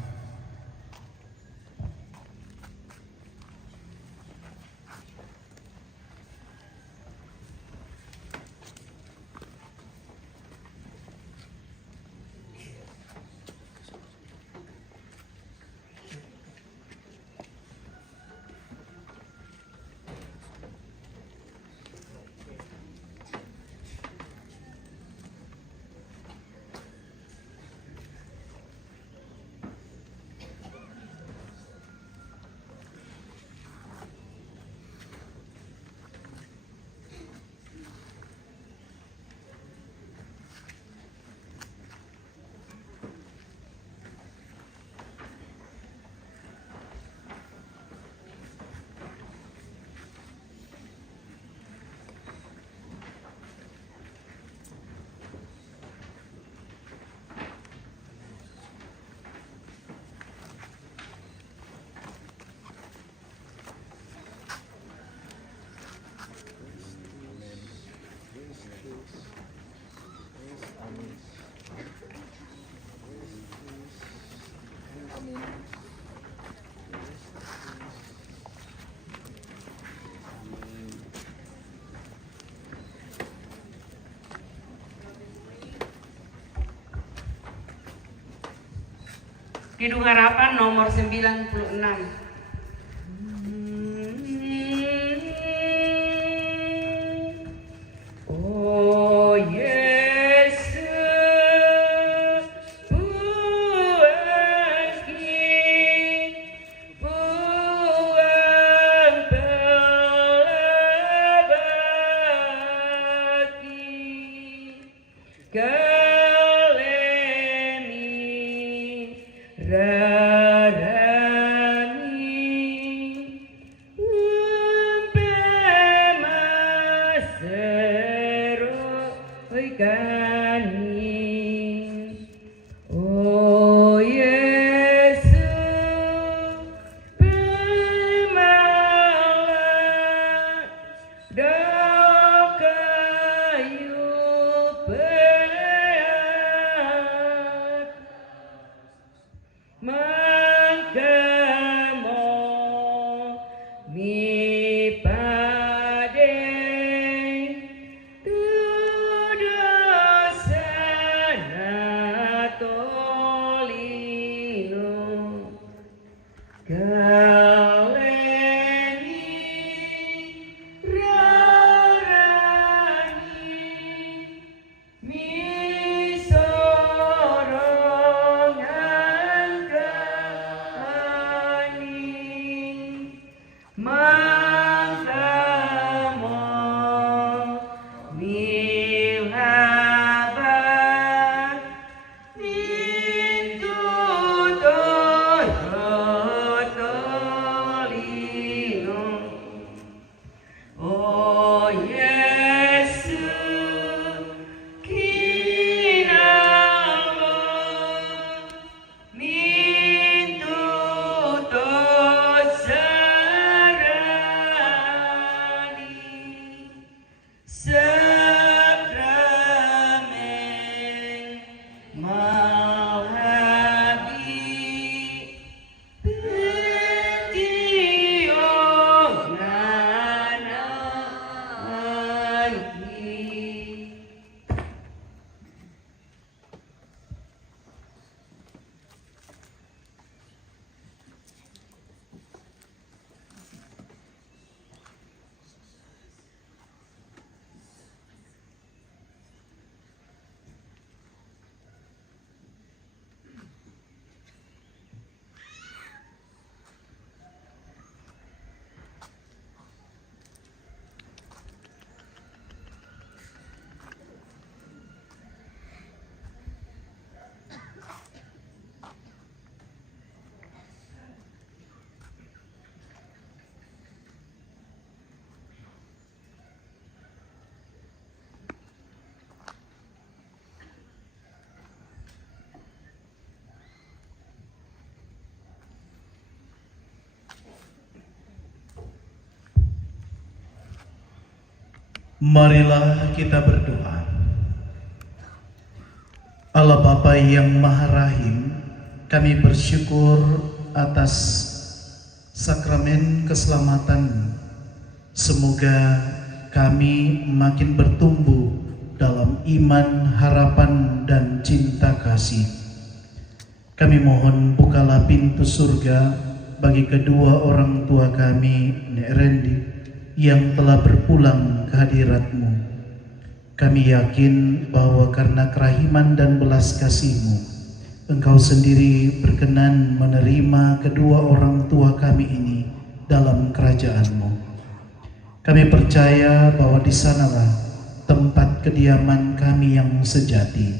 Kidung Harapan nomor 96. Oh Yesus, buang pelabaki, oh Yesus, pemalas dau kayu peak, mangkamo mi padeng tudosana tolino galeni rarani mi sorongan kani mangkamo milhabat pintu tolino. Oh Yesus, kinamo mintu dosarani Marilah kita berdoa. Allah Bapa yang Maha Rahim, kami bersyukur atas sakramen keselamatan. Semoga kami makin bertumbuh dalam iman, harapan, dan cinta kasih. Kami mohon bukalah pintu surga bagi kedua orang tua kami, Nek Rendi, yang telah berpulang ke hadirat-Mu. Kami yakin bahwa karena kerahiman dan belas kasih-Mu, Engkau sendiri berkenan menerima kedua orang tua kami ini dalam kerajaan-Mu. Kami percaya bahwa di sanalah tempat kediaman kami yang sejati.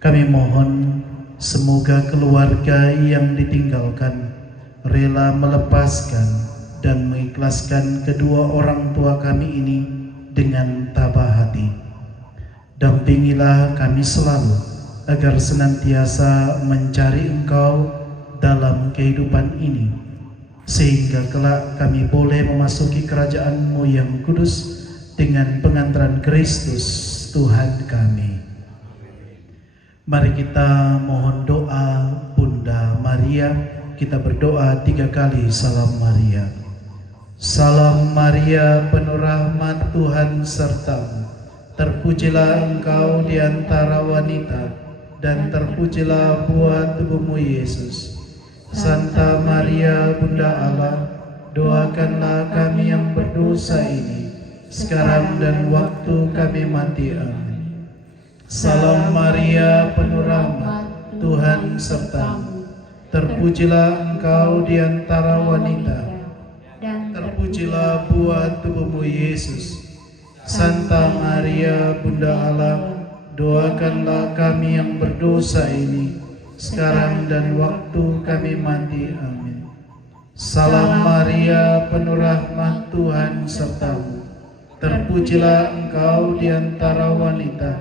Kami mohon semoga keluarga yang ditinggalkan rela melepaskan dan mengikhlaskan kedua orang tua kami ini dengan tabah hati. Dampingilah kami selalu agar senantiasa mencari Engkau dalam kehidupan ini, sehingga kelak kami boleh memasuki kerajaan-Mu yang kudus dengan pengantaran Kristus Tuhan kami. Mari kita mohon doa Bunda Maria. Kita berdoa 3 kali salam Maria. Salam Maria, penuh rahmat, Tuhan sertamu. Terpujilah engkau di antara wanita, dan terpujilah buah tubuhmu Yesus. Santa Maria, Bunda Allah, doakanlah kami yang berdosa ini, sekarang dan waktu kami mati. Amin. Salam Maria, penuh rahmat, Tuhan sertamu. Terpujilah engkau di antara wanita, dan terpujilah buah tubuhmu Yesus. Santa Maria, Bunda Allah, doakanlah kami yang berdosa ini, sekarang dan waktu kami mati. Amin. Salam Maria, penuh rahmat, Tuhan sertamu. Terpujilah engkau di antara wanita,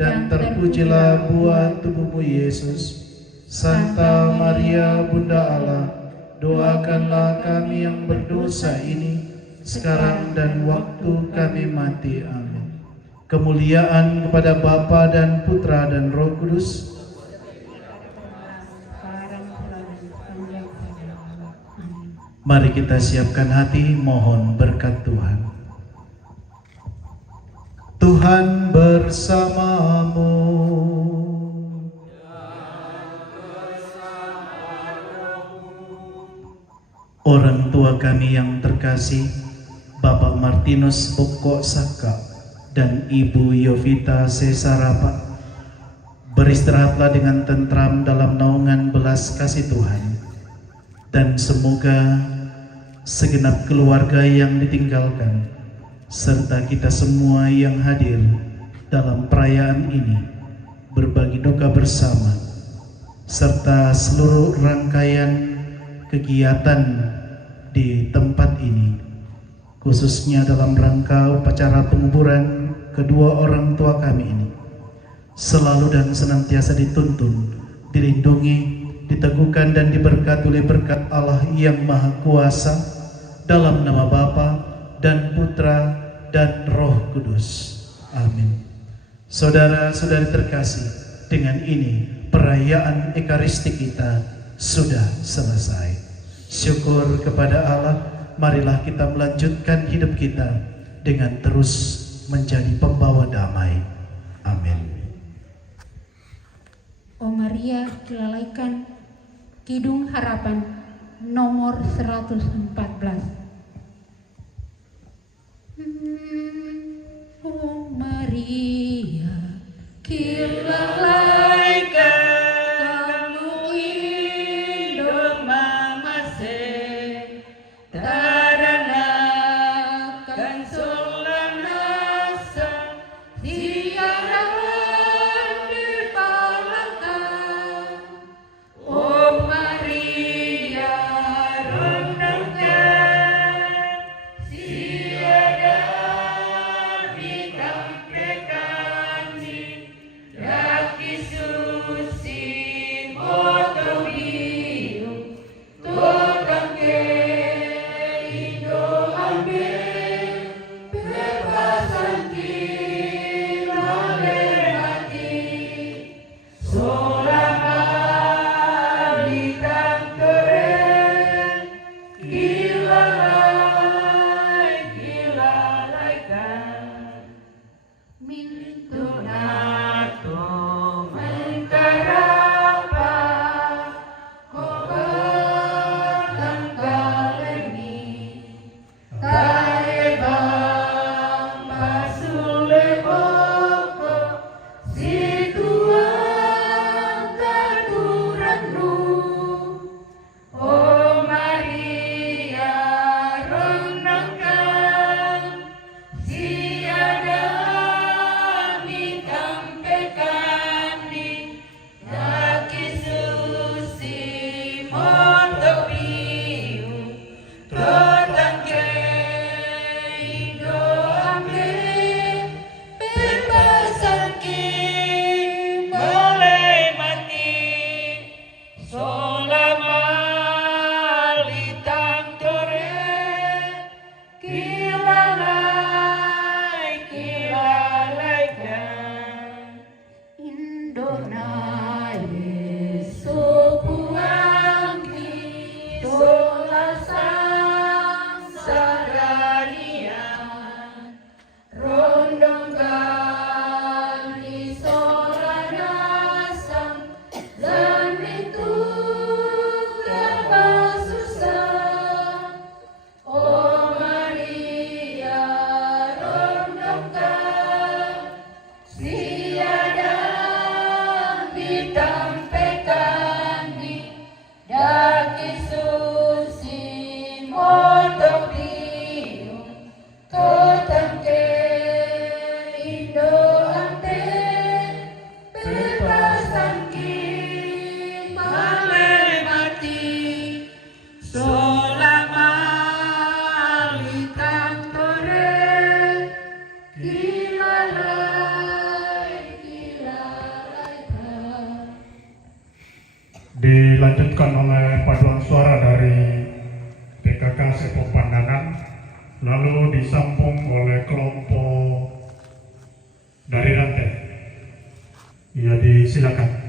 dan terpujilah buah tubuhmu Yesus. Santa Maria, Bunda Allah, doakanlah kami yang berdosa ini, sekarang dan waktu kami mati. Amin. Kemuliaan kepada Bapa dan Putra dan Roh Kudus. Mari kita siapkan hati, mohon berkat Tuhan. Tuhan bersamamu. Orang tua kami yang terkasih, Bapak Martinus Bokok Saka dan Ibu Yovita Sesarapa, beristirahatlah dengan tentram dalam naungan belas kasih Tuhan. Dan semoga segenap keluarga yang ditinggalkan, serta kita semua yang hadir dalam perayaan ini, berbagi duka bersama, serta seluruh rangkaian kegiatan di tempat ini, khususnya dalam rangka upacara penguburan kedua orang tua kami ini, selalu dan senantiasa dituntun, dilindungi, diteguhkan dan diberkati oleh berkat Allah yang Maha Kuasa, dalam nama Bapa dan Putra dan Roh Kudus. Amin. Saudara-saudari terkasih, dengan ini perayaan Ekaristi kita sudah selesai. Syukur kepada Allah, marilah kita melanjutkan hidup kita dengan terus menjadi pembawa damai. Amin. O Maria, dilalaikan Kidung Harapan nomor 114. O Maria, dilalaikan Oh Maria, rendahkan Dilanjutkan oleh paduan suara dari PKK Sepok Pandangan, lalu disambung oleh kelompok dari Rantai. Ya, disilakan.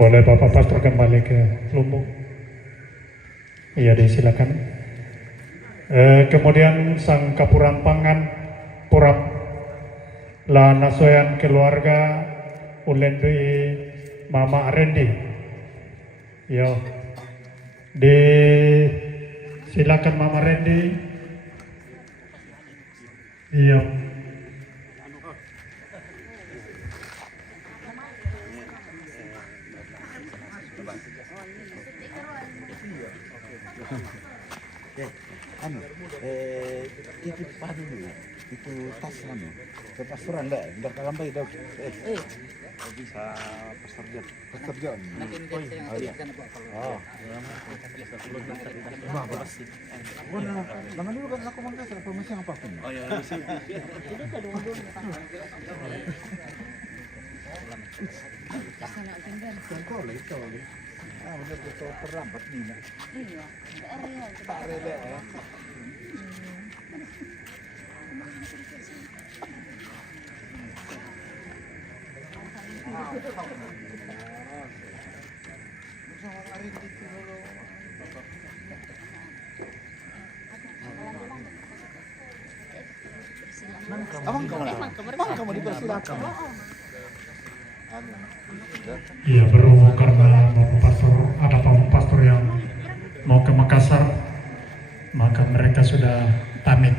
Boleh Bapak Pastor kembali ke Lumbung? Iya, disilakan. Kemudian sang Kapuran Pangan Purap la nasoyan keluarga ulen di Mama Arendi. Yo, silakan Mama Arendi. Iya. Itu padu dulu, itu tas ke pastoran enggak lambai dah. Bisa Pastor John. Oh iya. Oh. Nama dulu kan aku mangkas promosi apa pun. Oh iya, sih. Ah, udah betul terlambat nih, Nak. Iya, tak rela ya. Abang kamu dipersilakan. Iya, berhubung karena Bapak Pastor, ada Bapak Pastor yang mau ke Makassar, maka mereka sudah pamit.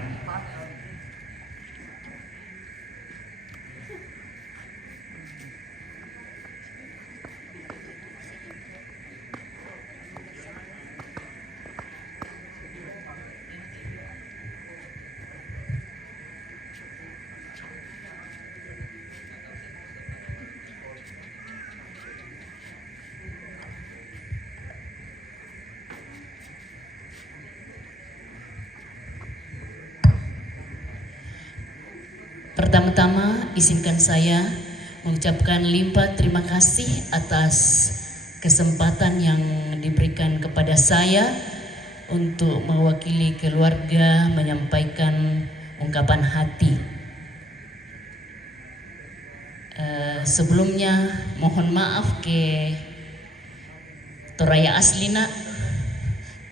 Pertama-tama izinkan saya mengucapkan limpah terima kasih atas kesempatan yang diberikan kepada saya untuk mewakili keluarga menyampaikan ungkapan hati. Sebelumnya mohon maaf ke Toraya aslina,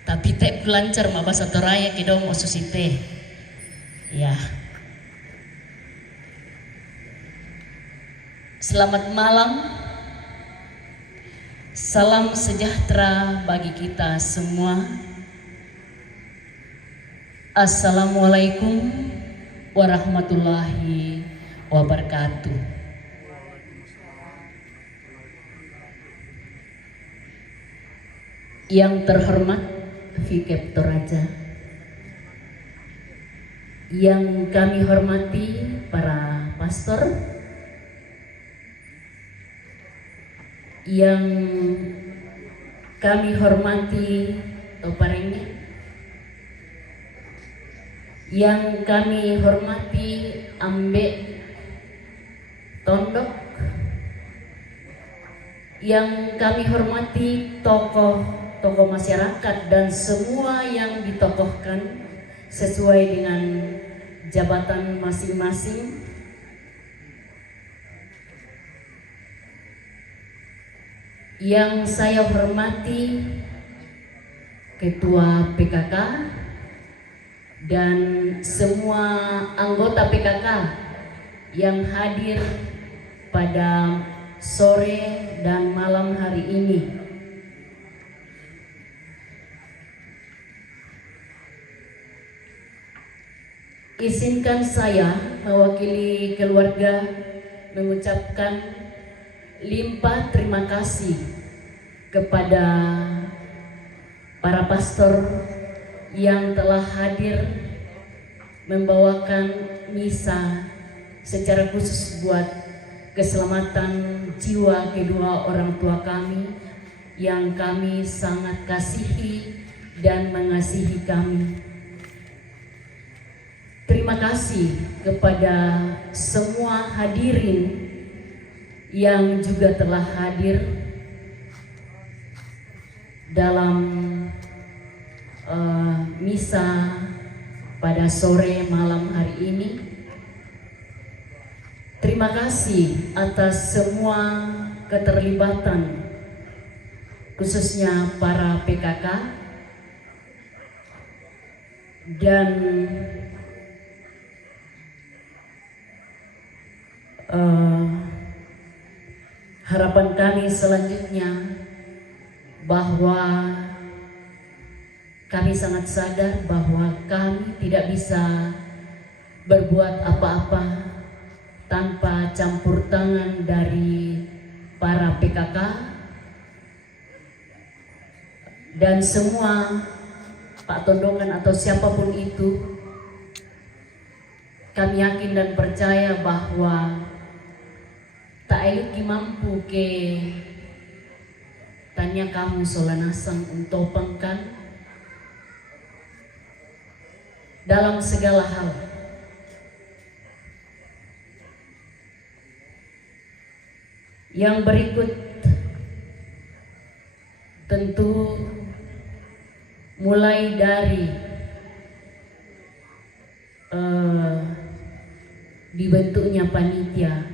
tapi tak lancar ma bahasa Toraya ke dong osusite. Ya. Selamat malam, salam sejahtera bagi kita semua. Assalamualaikum warahmatullahi wabarakatuh. Yang terhormat Vikep Toraja, yang kami hormati para pastor, yang kami hormati Toparengnya, yang kami hormati Ambe Tondok, yang kami hormati tokoh masyarakat dan semua yang ditokohkan sesuai dengan jabatan masing-masing. Yang saya hormati Ketua PKK dan semua anggota PKK yang hadir pada sore dan malam hari ini. Izinkan saya mewakili keluarga mengucapkan limpah terima kasih kepada para pastor yang telah hadir membawakan misa secara khusus buat keselamatan jiwa kedua orang tua kami yang kami sangat kasihi dan mengasihi kami. Terima kasih kepada semua hadirin yang juga telah hadir dalam misa pada sore malam hari ini. Terima kasih atas semua keterlibatan khususnya para PKK dan harapan kami selanjutnya bahwa kami sangat sadar bahwa kami tidak bisa berbuat apa-apa tanpa campur tangan dari para PKK dan semua Pak Tondongan atau siapapun itu. Kami yakin dan percaya bahwa tak ayuki mampu ke tanya kamu solanasang untuk pengkan dalam segala hal. Yang berikut tentu mulai dari dibentuknya panitia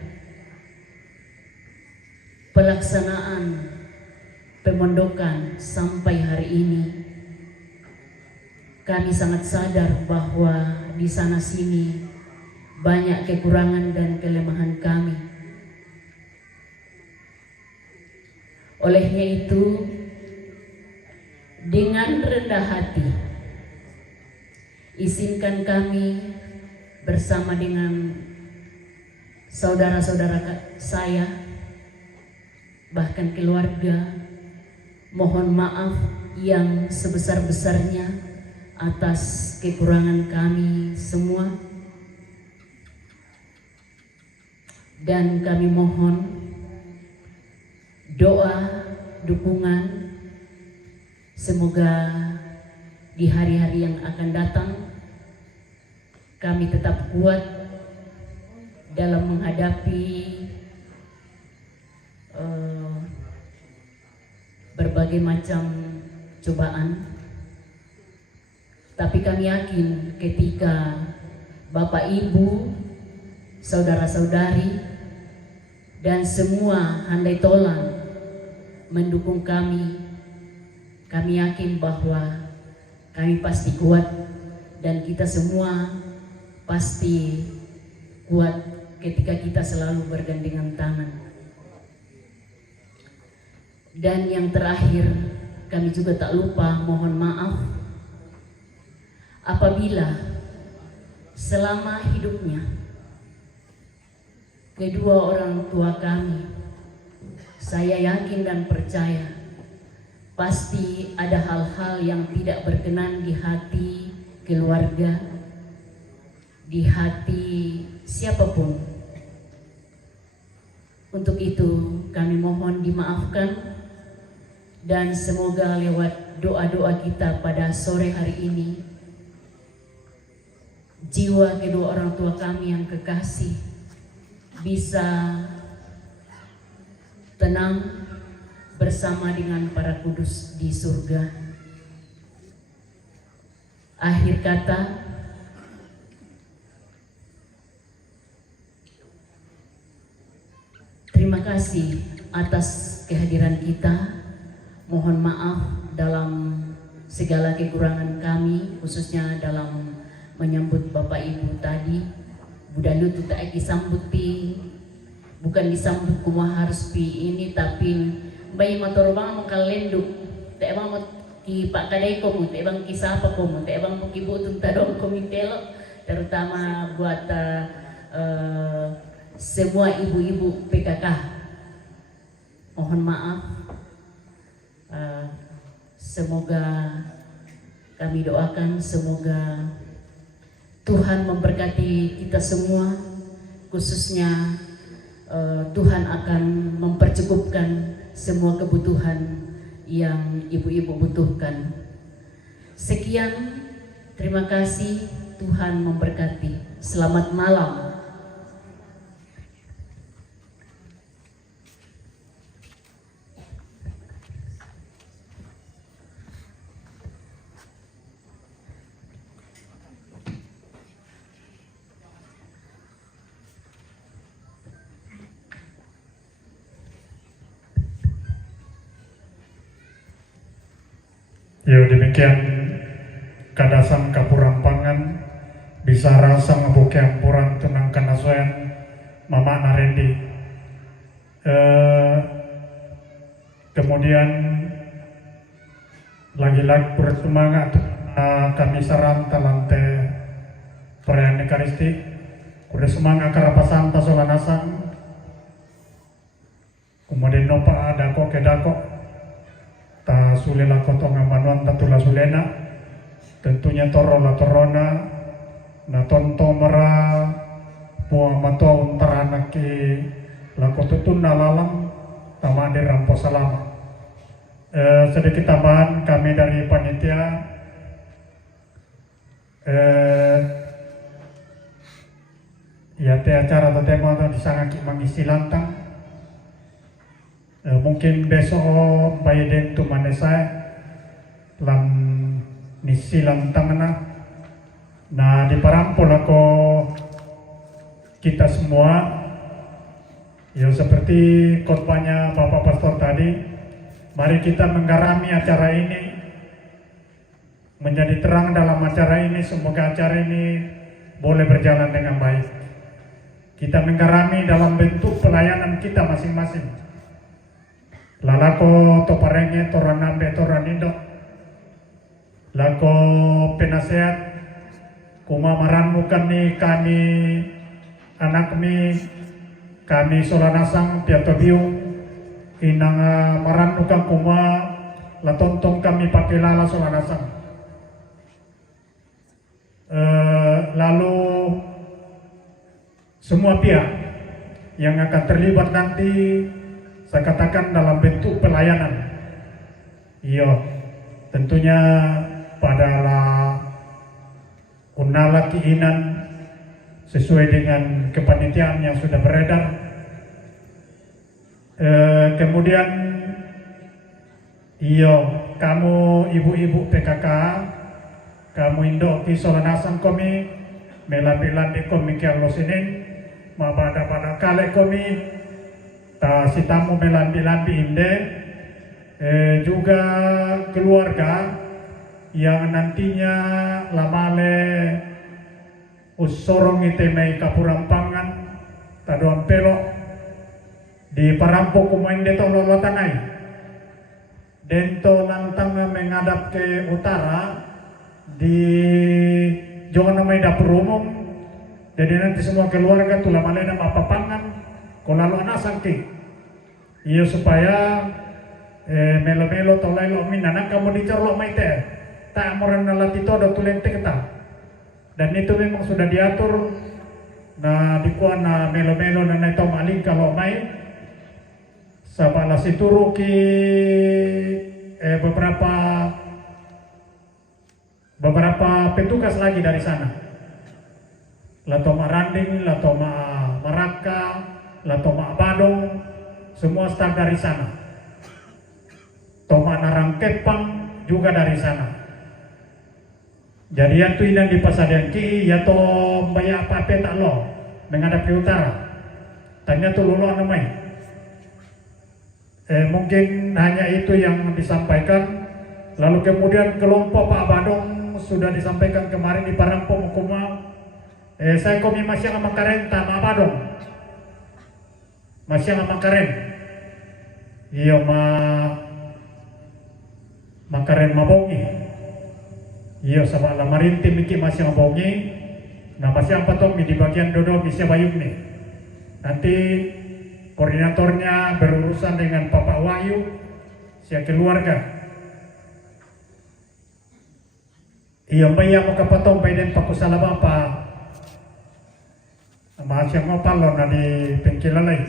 pelaksanaan pemondokan sampai hari ini, kami sangat sadar bahwa di sana sini banyak kekurangan dan kelemahan kami. Olehnya itu, dengan rendah hati, izinkan kami bersama dengan saudara-saudara saya, bahkan keluarga, mohon maaf yang sebesar-besarnya atas kekurangan kami semua. Dan kami mohon doa, dukungan, semoga di hari-hari yang akan datang kami tetap kuat dalam menghadapi berbagai macam cobaan. Tapi kami yakin ketika Bapak Ibu, saudara-saudari, dan semua handai tolan mendukung kami yakin bahwa kami pasti kuat dan kita semua pasti kuat ketika kita selalu bergandengan tangan. Dan yang terakhir, kami juga tak lupa mohon maaf apabila selama hidupnya kedua orang tua kami, saya yakin dan percaya pasti ada hal-hal yang tidak berkenan di hati keluarga, di hati siapapun. Untuk itu kami mohon dimaafkan, dan semoga lewat doa-doa kita pada sore hari ini, jiwa kedua orang tua kami yang kekasih bisa tenang bersama dengan para kudus di surga. Akhir kata, terima kasih atas kehadiran kita. Mohon maaf dalam segala kekurangan kami, khususnya dalam menyambut Bapak Ibu tadi. Budalu tu tak disambut pi, bukan disambut kumaha harus pi ini, tapi bayi motor bang mengkalendu, tak bang ki Pak Kadai komu, tak bang ki siapa komu, tak bang ki bu tunta dong komitelo, terutama buat semua ibu-ibu PKK. Mohon maaf. Semoga kami doakan, semoga Tuhan memberkati kita semua, khususnya Tuhan akan mempercukupkan semua kebutuhan yang ibu-ibu butuhkan. Sekian, terima kasih, Tuhan memberkati. Selamat malam. Ya demikian kadasan kapurampangan bisa rasa ngebuke ampuran tenang kanasoyan mama narendi. Kemudian lagi-lagi bersemangat kami saranta lante perayaan Ekaristi kuda semangat karapasan tasolanasan kemudian nopa dako ke dako ta sulela kotonga manuan tatula sulena tentunya toro la torona na tonto mera puang matua unterana ki la kotutun na lalam tama de rampo salama. Sedikit tambahan kami dari panitia ya te acara atau tema di sana mengisi lantang. Mungkin besok Biden tu manesa lam nisi lantang nah di parampol ako kita semua ya seperti khotbahnya Bapak Pastor tadi, mari kita menggarami acara ini menjadi terang dalam acara ini, semoga acara ini boleh berjalan dengan baik. Kita menggarami dalam bentuk pelayanan kita masing-masing. Lalako toparenge toranambe toranindo. Lako penasehat kumamaran bukan nih kami anak kami solanasang piato biung inang maran bukan kuma latontong kami pakai lala solanasang. Lalu semua pihak yang akan terlibat nanti saya katakan dalam bentuk pelayanan. Iya, tentunya padalah unala keinginan sesuai dengan kepanitiaan yang sudah beredar. Kemudian iya, kamu ibu-ibu PKK, kamu Indo Kisolanasan kami melabi-labi kami kialo sinin mabada pada kale kami ta si tamu melambi-lambi inde juga keluarga yang nantinya lamale usorong itemei kapurampangan tadoan pelok di parampo kumain deto lolotanai dento nantang menghadap ke utara di jangan namai dapur umum. Jadi nanti semua keluarga tulah malena mapapangan kolalo anasan ki iya supaya melo-melo tolai lo minana kamu dicorlo mai teh tak moran nalatito do tulente kita dan itu memang sudah diatur na dikuan na melo-melo na naito maling kalau mai sabala situru ki beberapa petugas lagi dari sana. Latoma Randing, Latoma Maraka, Latoma Badong, semua staf dari sana. Toma Narangkepang juga dari sana. Jadi yang tuinan di Pasadengki, ya to mbaya apa tak lo menghadap ke utara. Tanya tu lolo namai. Mungkin hanya itu yang disampaikan. Lalu kemudian kelompok Pak Badong sudah disampaikan kemarin di Parampo Mukuma. Saya komi masih sama karen tama Badong. Masih sama karen. Iya makaren mabongi. Iya sama lamarinti miki masih mabongi. Nah masih apa toh di bagian dodo bisa bayung nih. Nanti koordinatornya berurusan dengan Bapak Wahyu, sia keluarga. Iya mbak mau kapatong baiden pakusala bapa. Masih ngopal lo di pengkilalai.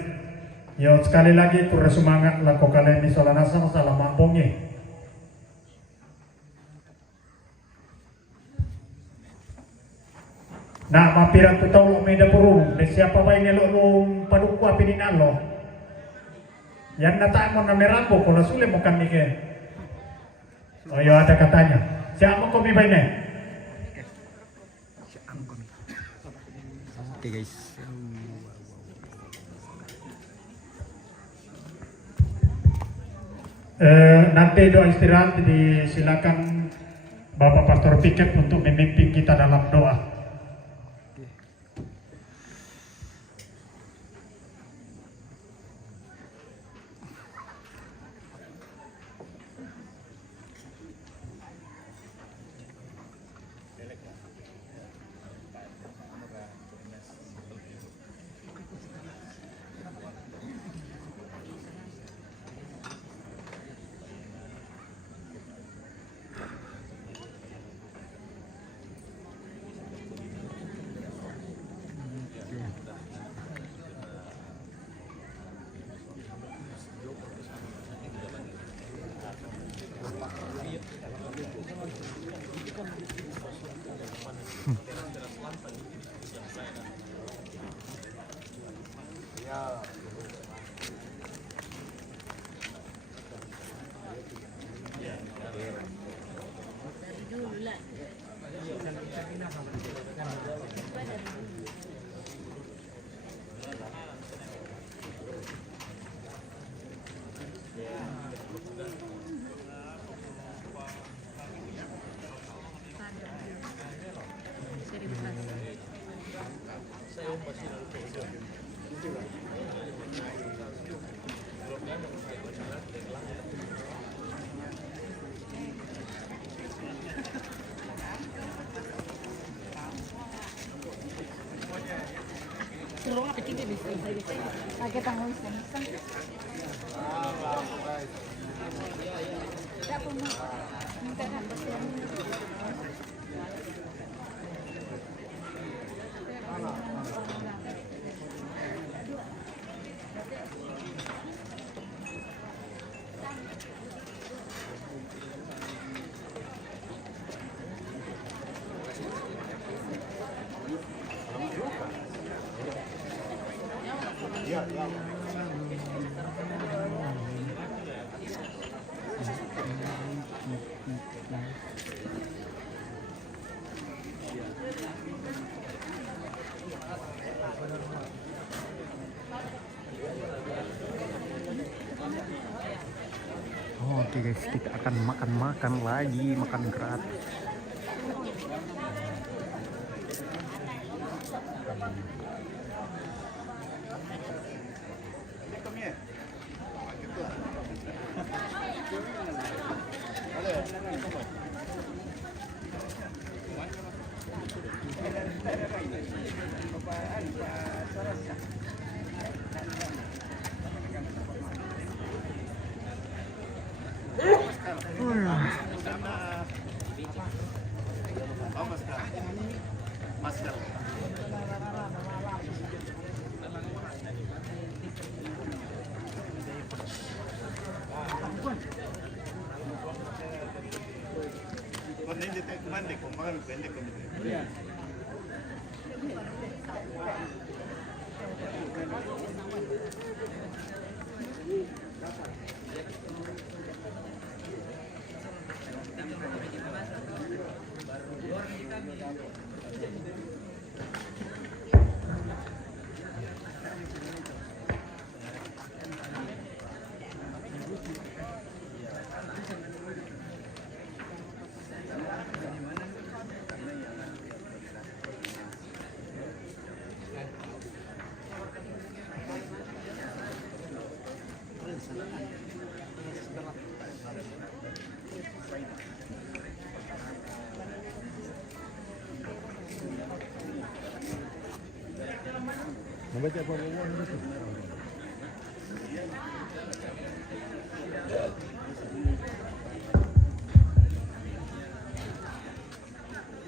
Yo sekali lagi kurang semangat lako kalian di Solanasang salah mabongi. Nah mapiran tu tahu lo meda purung. Siapa bayi ni lo paduku api di nalo. Yang nata mo na merambo kalau sulit mo kami ke. Oh yo ada katanya. Siapa kami bayi ni? Oke guys. nanti doa istirahat disilakan Bapak Pastor Pikep untuk memimpin kita dalam doa. Oke guys, kita akan makan lagi, makan gratis.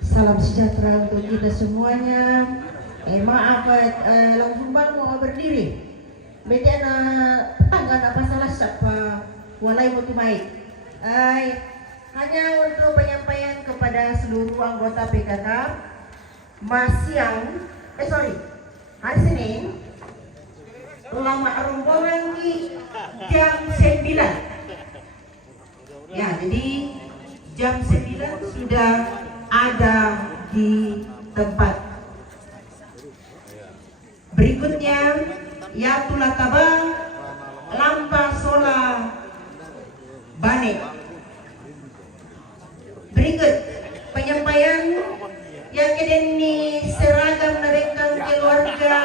Salam sejahtera untuk kita semuanya. Maaf, langsung baru mau berdiri. Beda na tangga apa salah siapa walai mutumai. Hanya untuk penyampaian kepada seluruh anggota PKK. Hari Senin lama rombongan di jam 9. Ya, jadi jam 9 sudah ada di tempat. Berikutnya Yatulah Tabang Lampa Sola Bane. Berikut penyampaian yang kedeni seragam narekang keluarga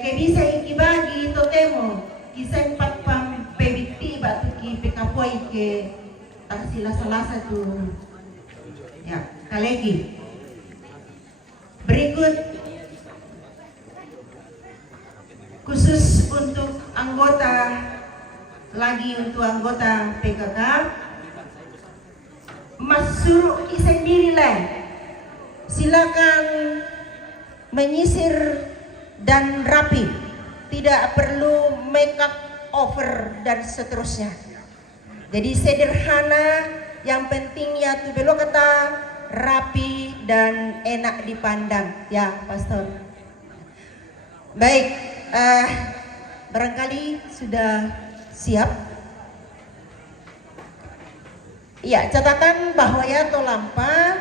ke bisa iki bagi totemo kisah patpam pebiti batu ki pekapoi ke taksila salah satu ya kalegi. Berikut khusus untuk anggota PKK Mas suruh sendirilah, silakan menyisir dan rapi, tidak perlu make up over dan seterusnya. Jadi sederhana, yang pentingnya tuh belok kata rapi dan enak dipandang ya Pastor. Baik, barangkali sudah siap. Ya, catatan bahwa ya Tolampa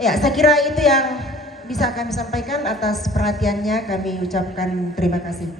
ya, saya kira itu yang bisa kami sampaikan. Atas perhatiannya kami ucapkan terima kasih.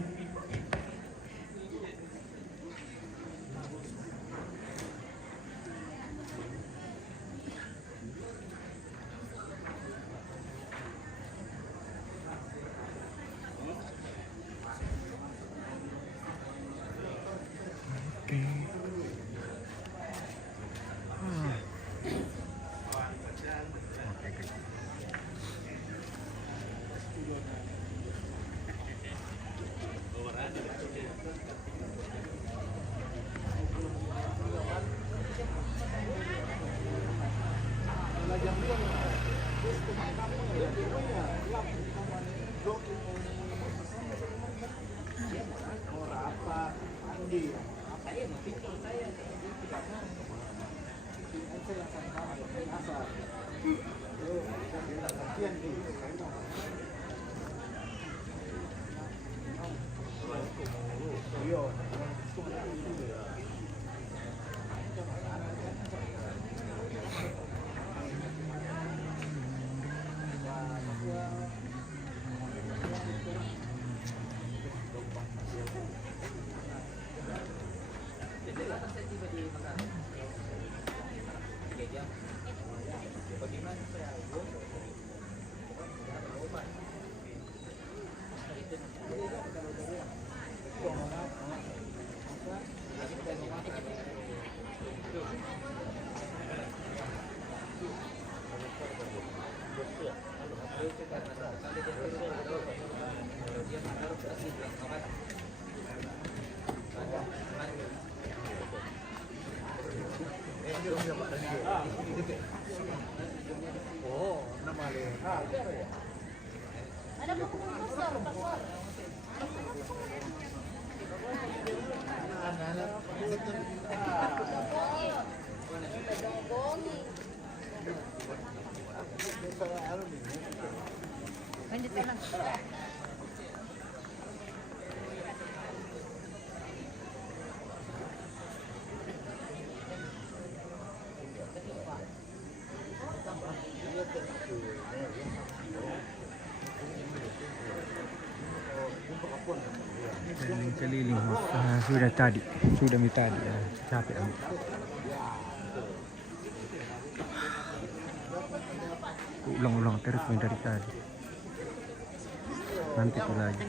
Keliling sudah tadi capek ambil. Ulang-ulang terus main dari tadi. Nanti itu lagi.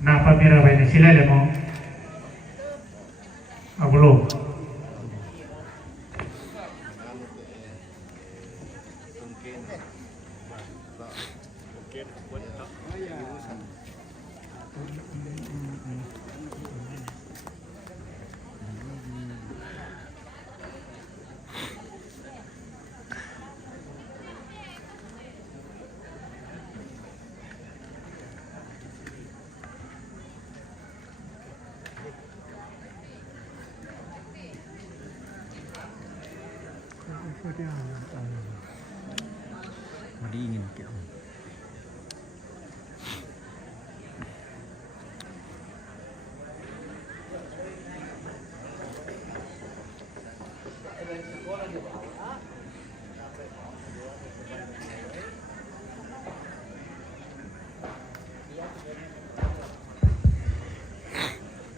Napa mira bene silele mo belum. Dingin kayak.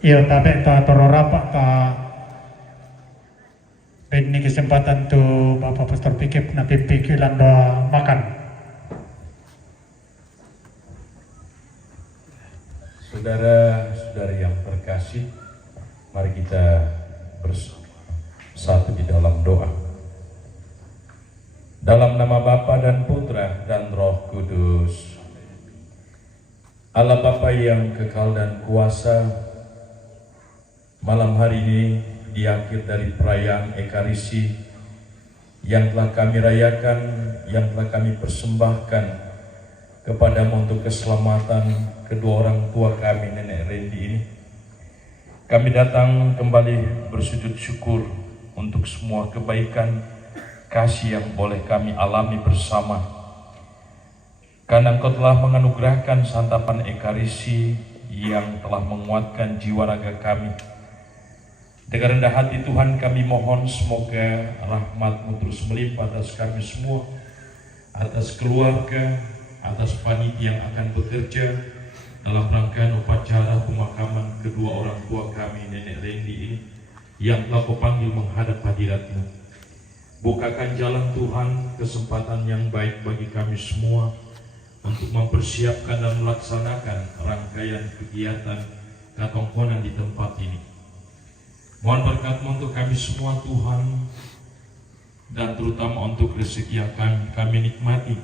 Iya, tapi ta tororapa ta ini kesempatan tuh Bapak Pastor Pikip na pipikilan doa makan. Saudara-saudari yang terkasih, mari kita bersatu di dalam doa. Dalam nama Bapa dan Putra dan Roh Kudus. Allah Bapa yang kekal dan kuasa, malam hari ini di akhir dari perayaan Ekaristi yang telah kami rayakan, yang telah kami persembahkan kepadamu untuk keselamatan kedua orang tua kami, Nenek Randy ini. Kami datang kembali bersujud syukur untuk semua kebaikan kasih yang boleh kami alami bersama. Karena Engkau telah menganugerahkan santapan Ekaristi yang telah menguatkan jiwa raga kami. Dengan rendah hati Tuhan kami mohon semoga rahmat-Mu terus melimpah atas kami semua, atas keluarga, atas panitia yang akan bekerja dalam rangkaian upacara pemakaman kedua orang tua kami, Nenek Randy ini, yang telah Kau panggil menghadap hadirat-Mu. Bukakan jalan Tuhan, kesempatan yang baik bagi kami semua untuk mempersiapkan dan melaksanakan rangkaian kegiatan katongkonan di tempat ini. Mohon berkat-Mu untuk kami semua Tuhan, dan terutama untuk rezeki yang akan kami nikmati.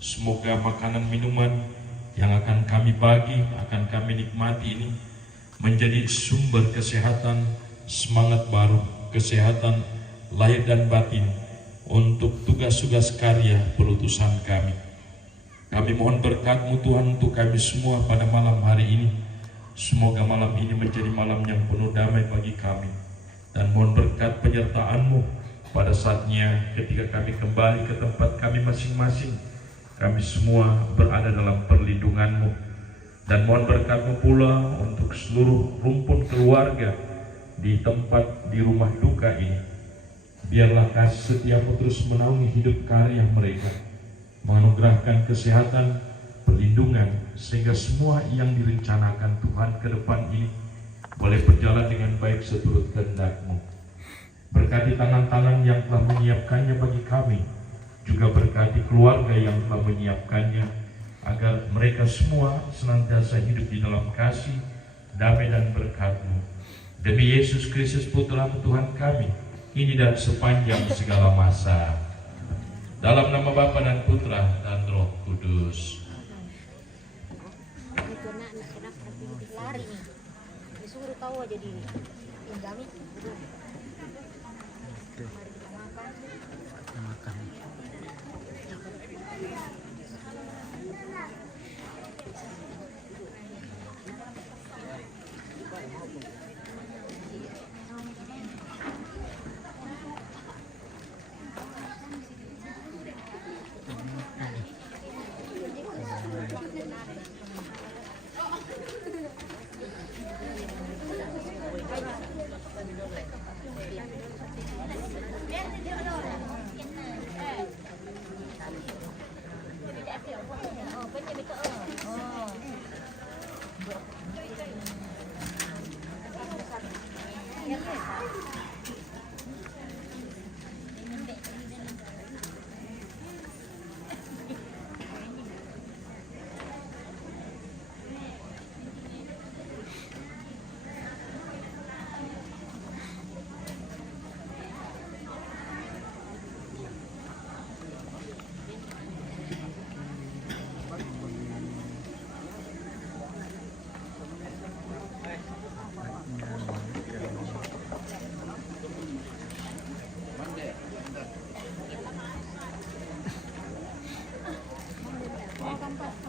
Semoga makanan minuman yang akan kami bagi, akan kami nikmati ini menjadi sumber kesehatan, semangat baru, kesehatan lahir dan batin untuk tugas-tugas karya perutusan kami. Kami mohon berkat-Mu Tuhan untuk kami semua pada malam hari ini. Semoga malam ini menjadi malam yang penuh damai bagi kami. Dan mohon berkat penyertaan-Mu pada saatnya ketika kami kembali ke tempat kami masing-masing. Kami semua berada dalam perlindungan-Mu. Dan mohon berkat-Mu pula untuk seluruh rumpun keluarga di tempat di rumah duka ini. Biarlah kasih setia-Mu terus menaungi hidup karya mereka, menganugerahkan kesehatan, perlindungan, sehingga semua yang direncanakan Tuhan ke depan ini boleh berjalan dengan baik seturut kehendak-Mu. Berkati tangan-tangan yang telah menyiapkannya bagi kami, juga berkati keluarga yang telah menyiapkannya, agar mereka semua senantiasa hidup di dalam kasih, damai dan berkat-Mu. Demi Yesus Kristus Putra Tuhan kami, ini dan sepanjang segala masa. Dalam nama Bapa dan Putra dan Roh Kudus. Lari nih, disuruh tahu aja diri. Kami mari kita makan.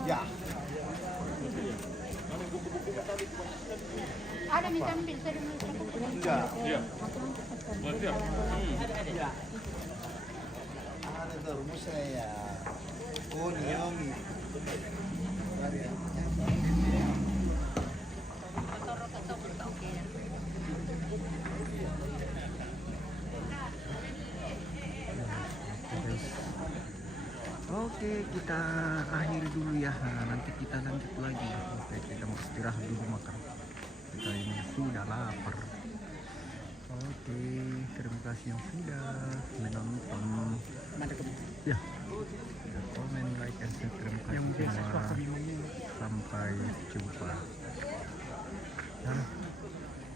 Ya. Ada minta ambil saya dulu. Enggak. Iya. Ada. Oke, kita akhiri dulu ya. Nanti kita lanjut lagi. Oke, kita mau istirahat dulu makan. Kita ini sudah lapar. Oke, terima kasih yang sudah menonton. Ya, sudah komen, like, and subscribe. Terima kasih semua. Sampai jumpa.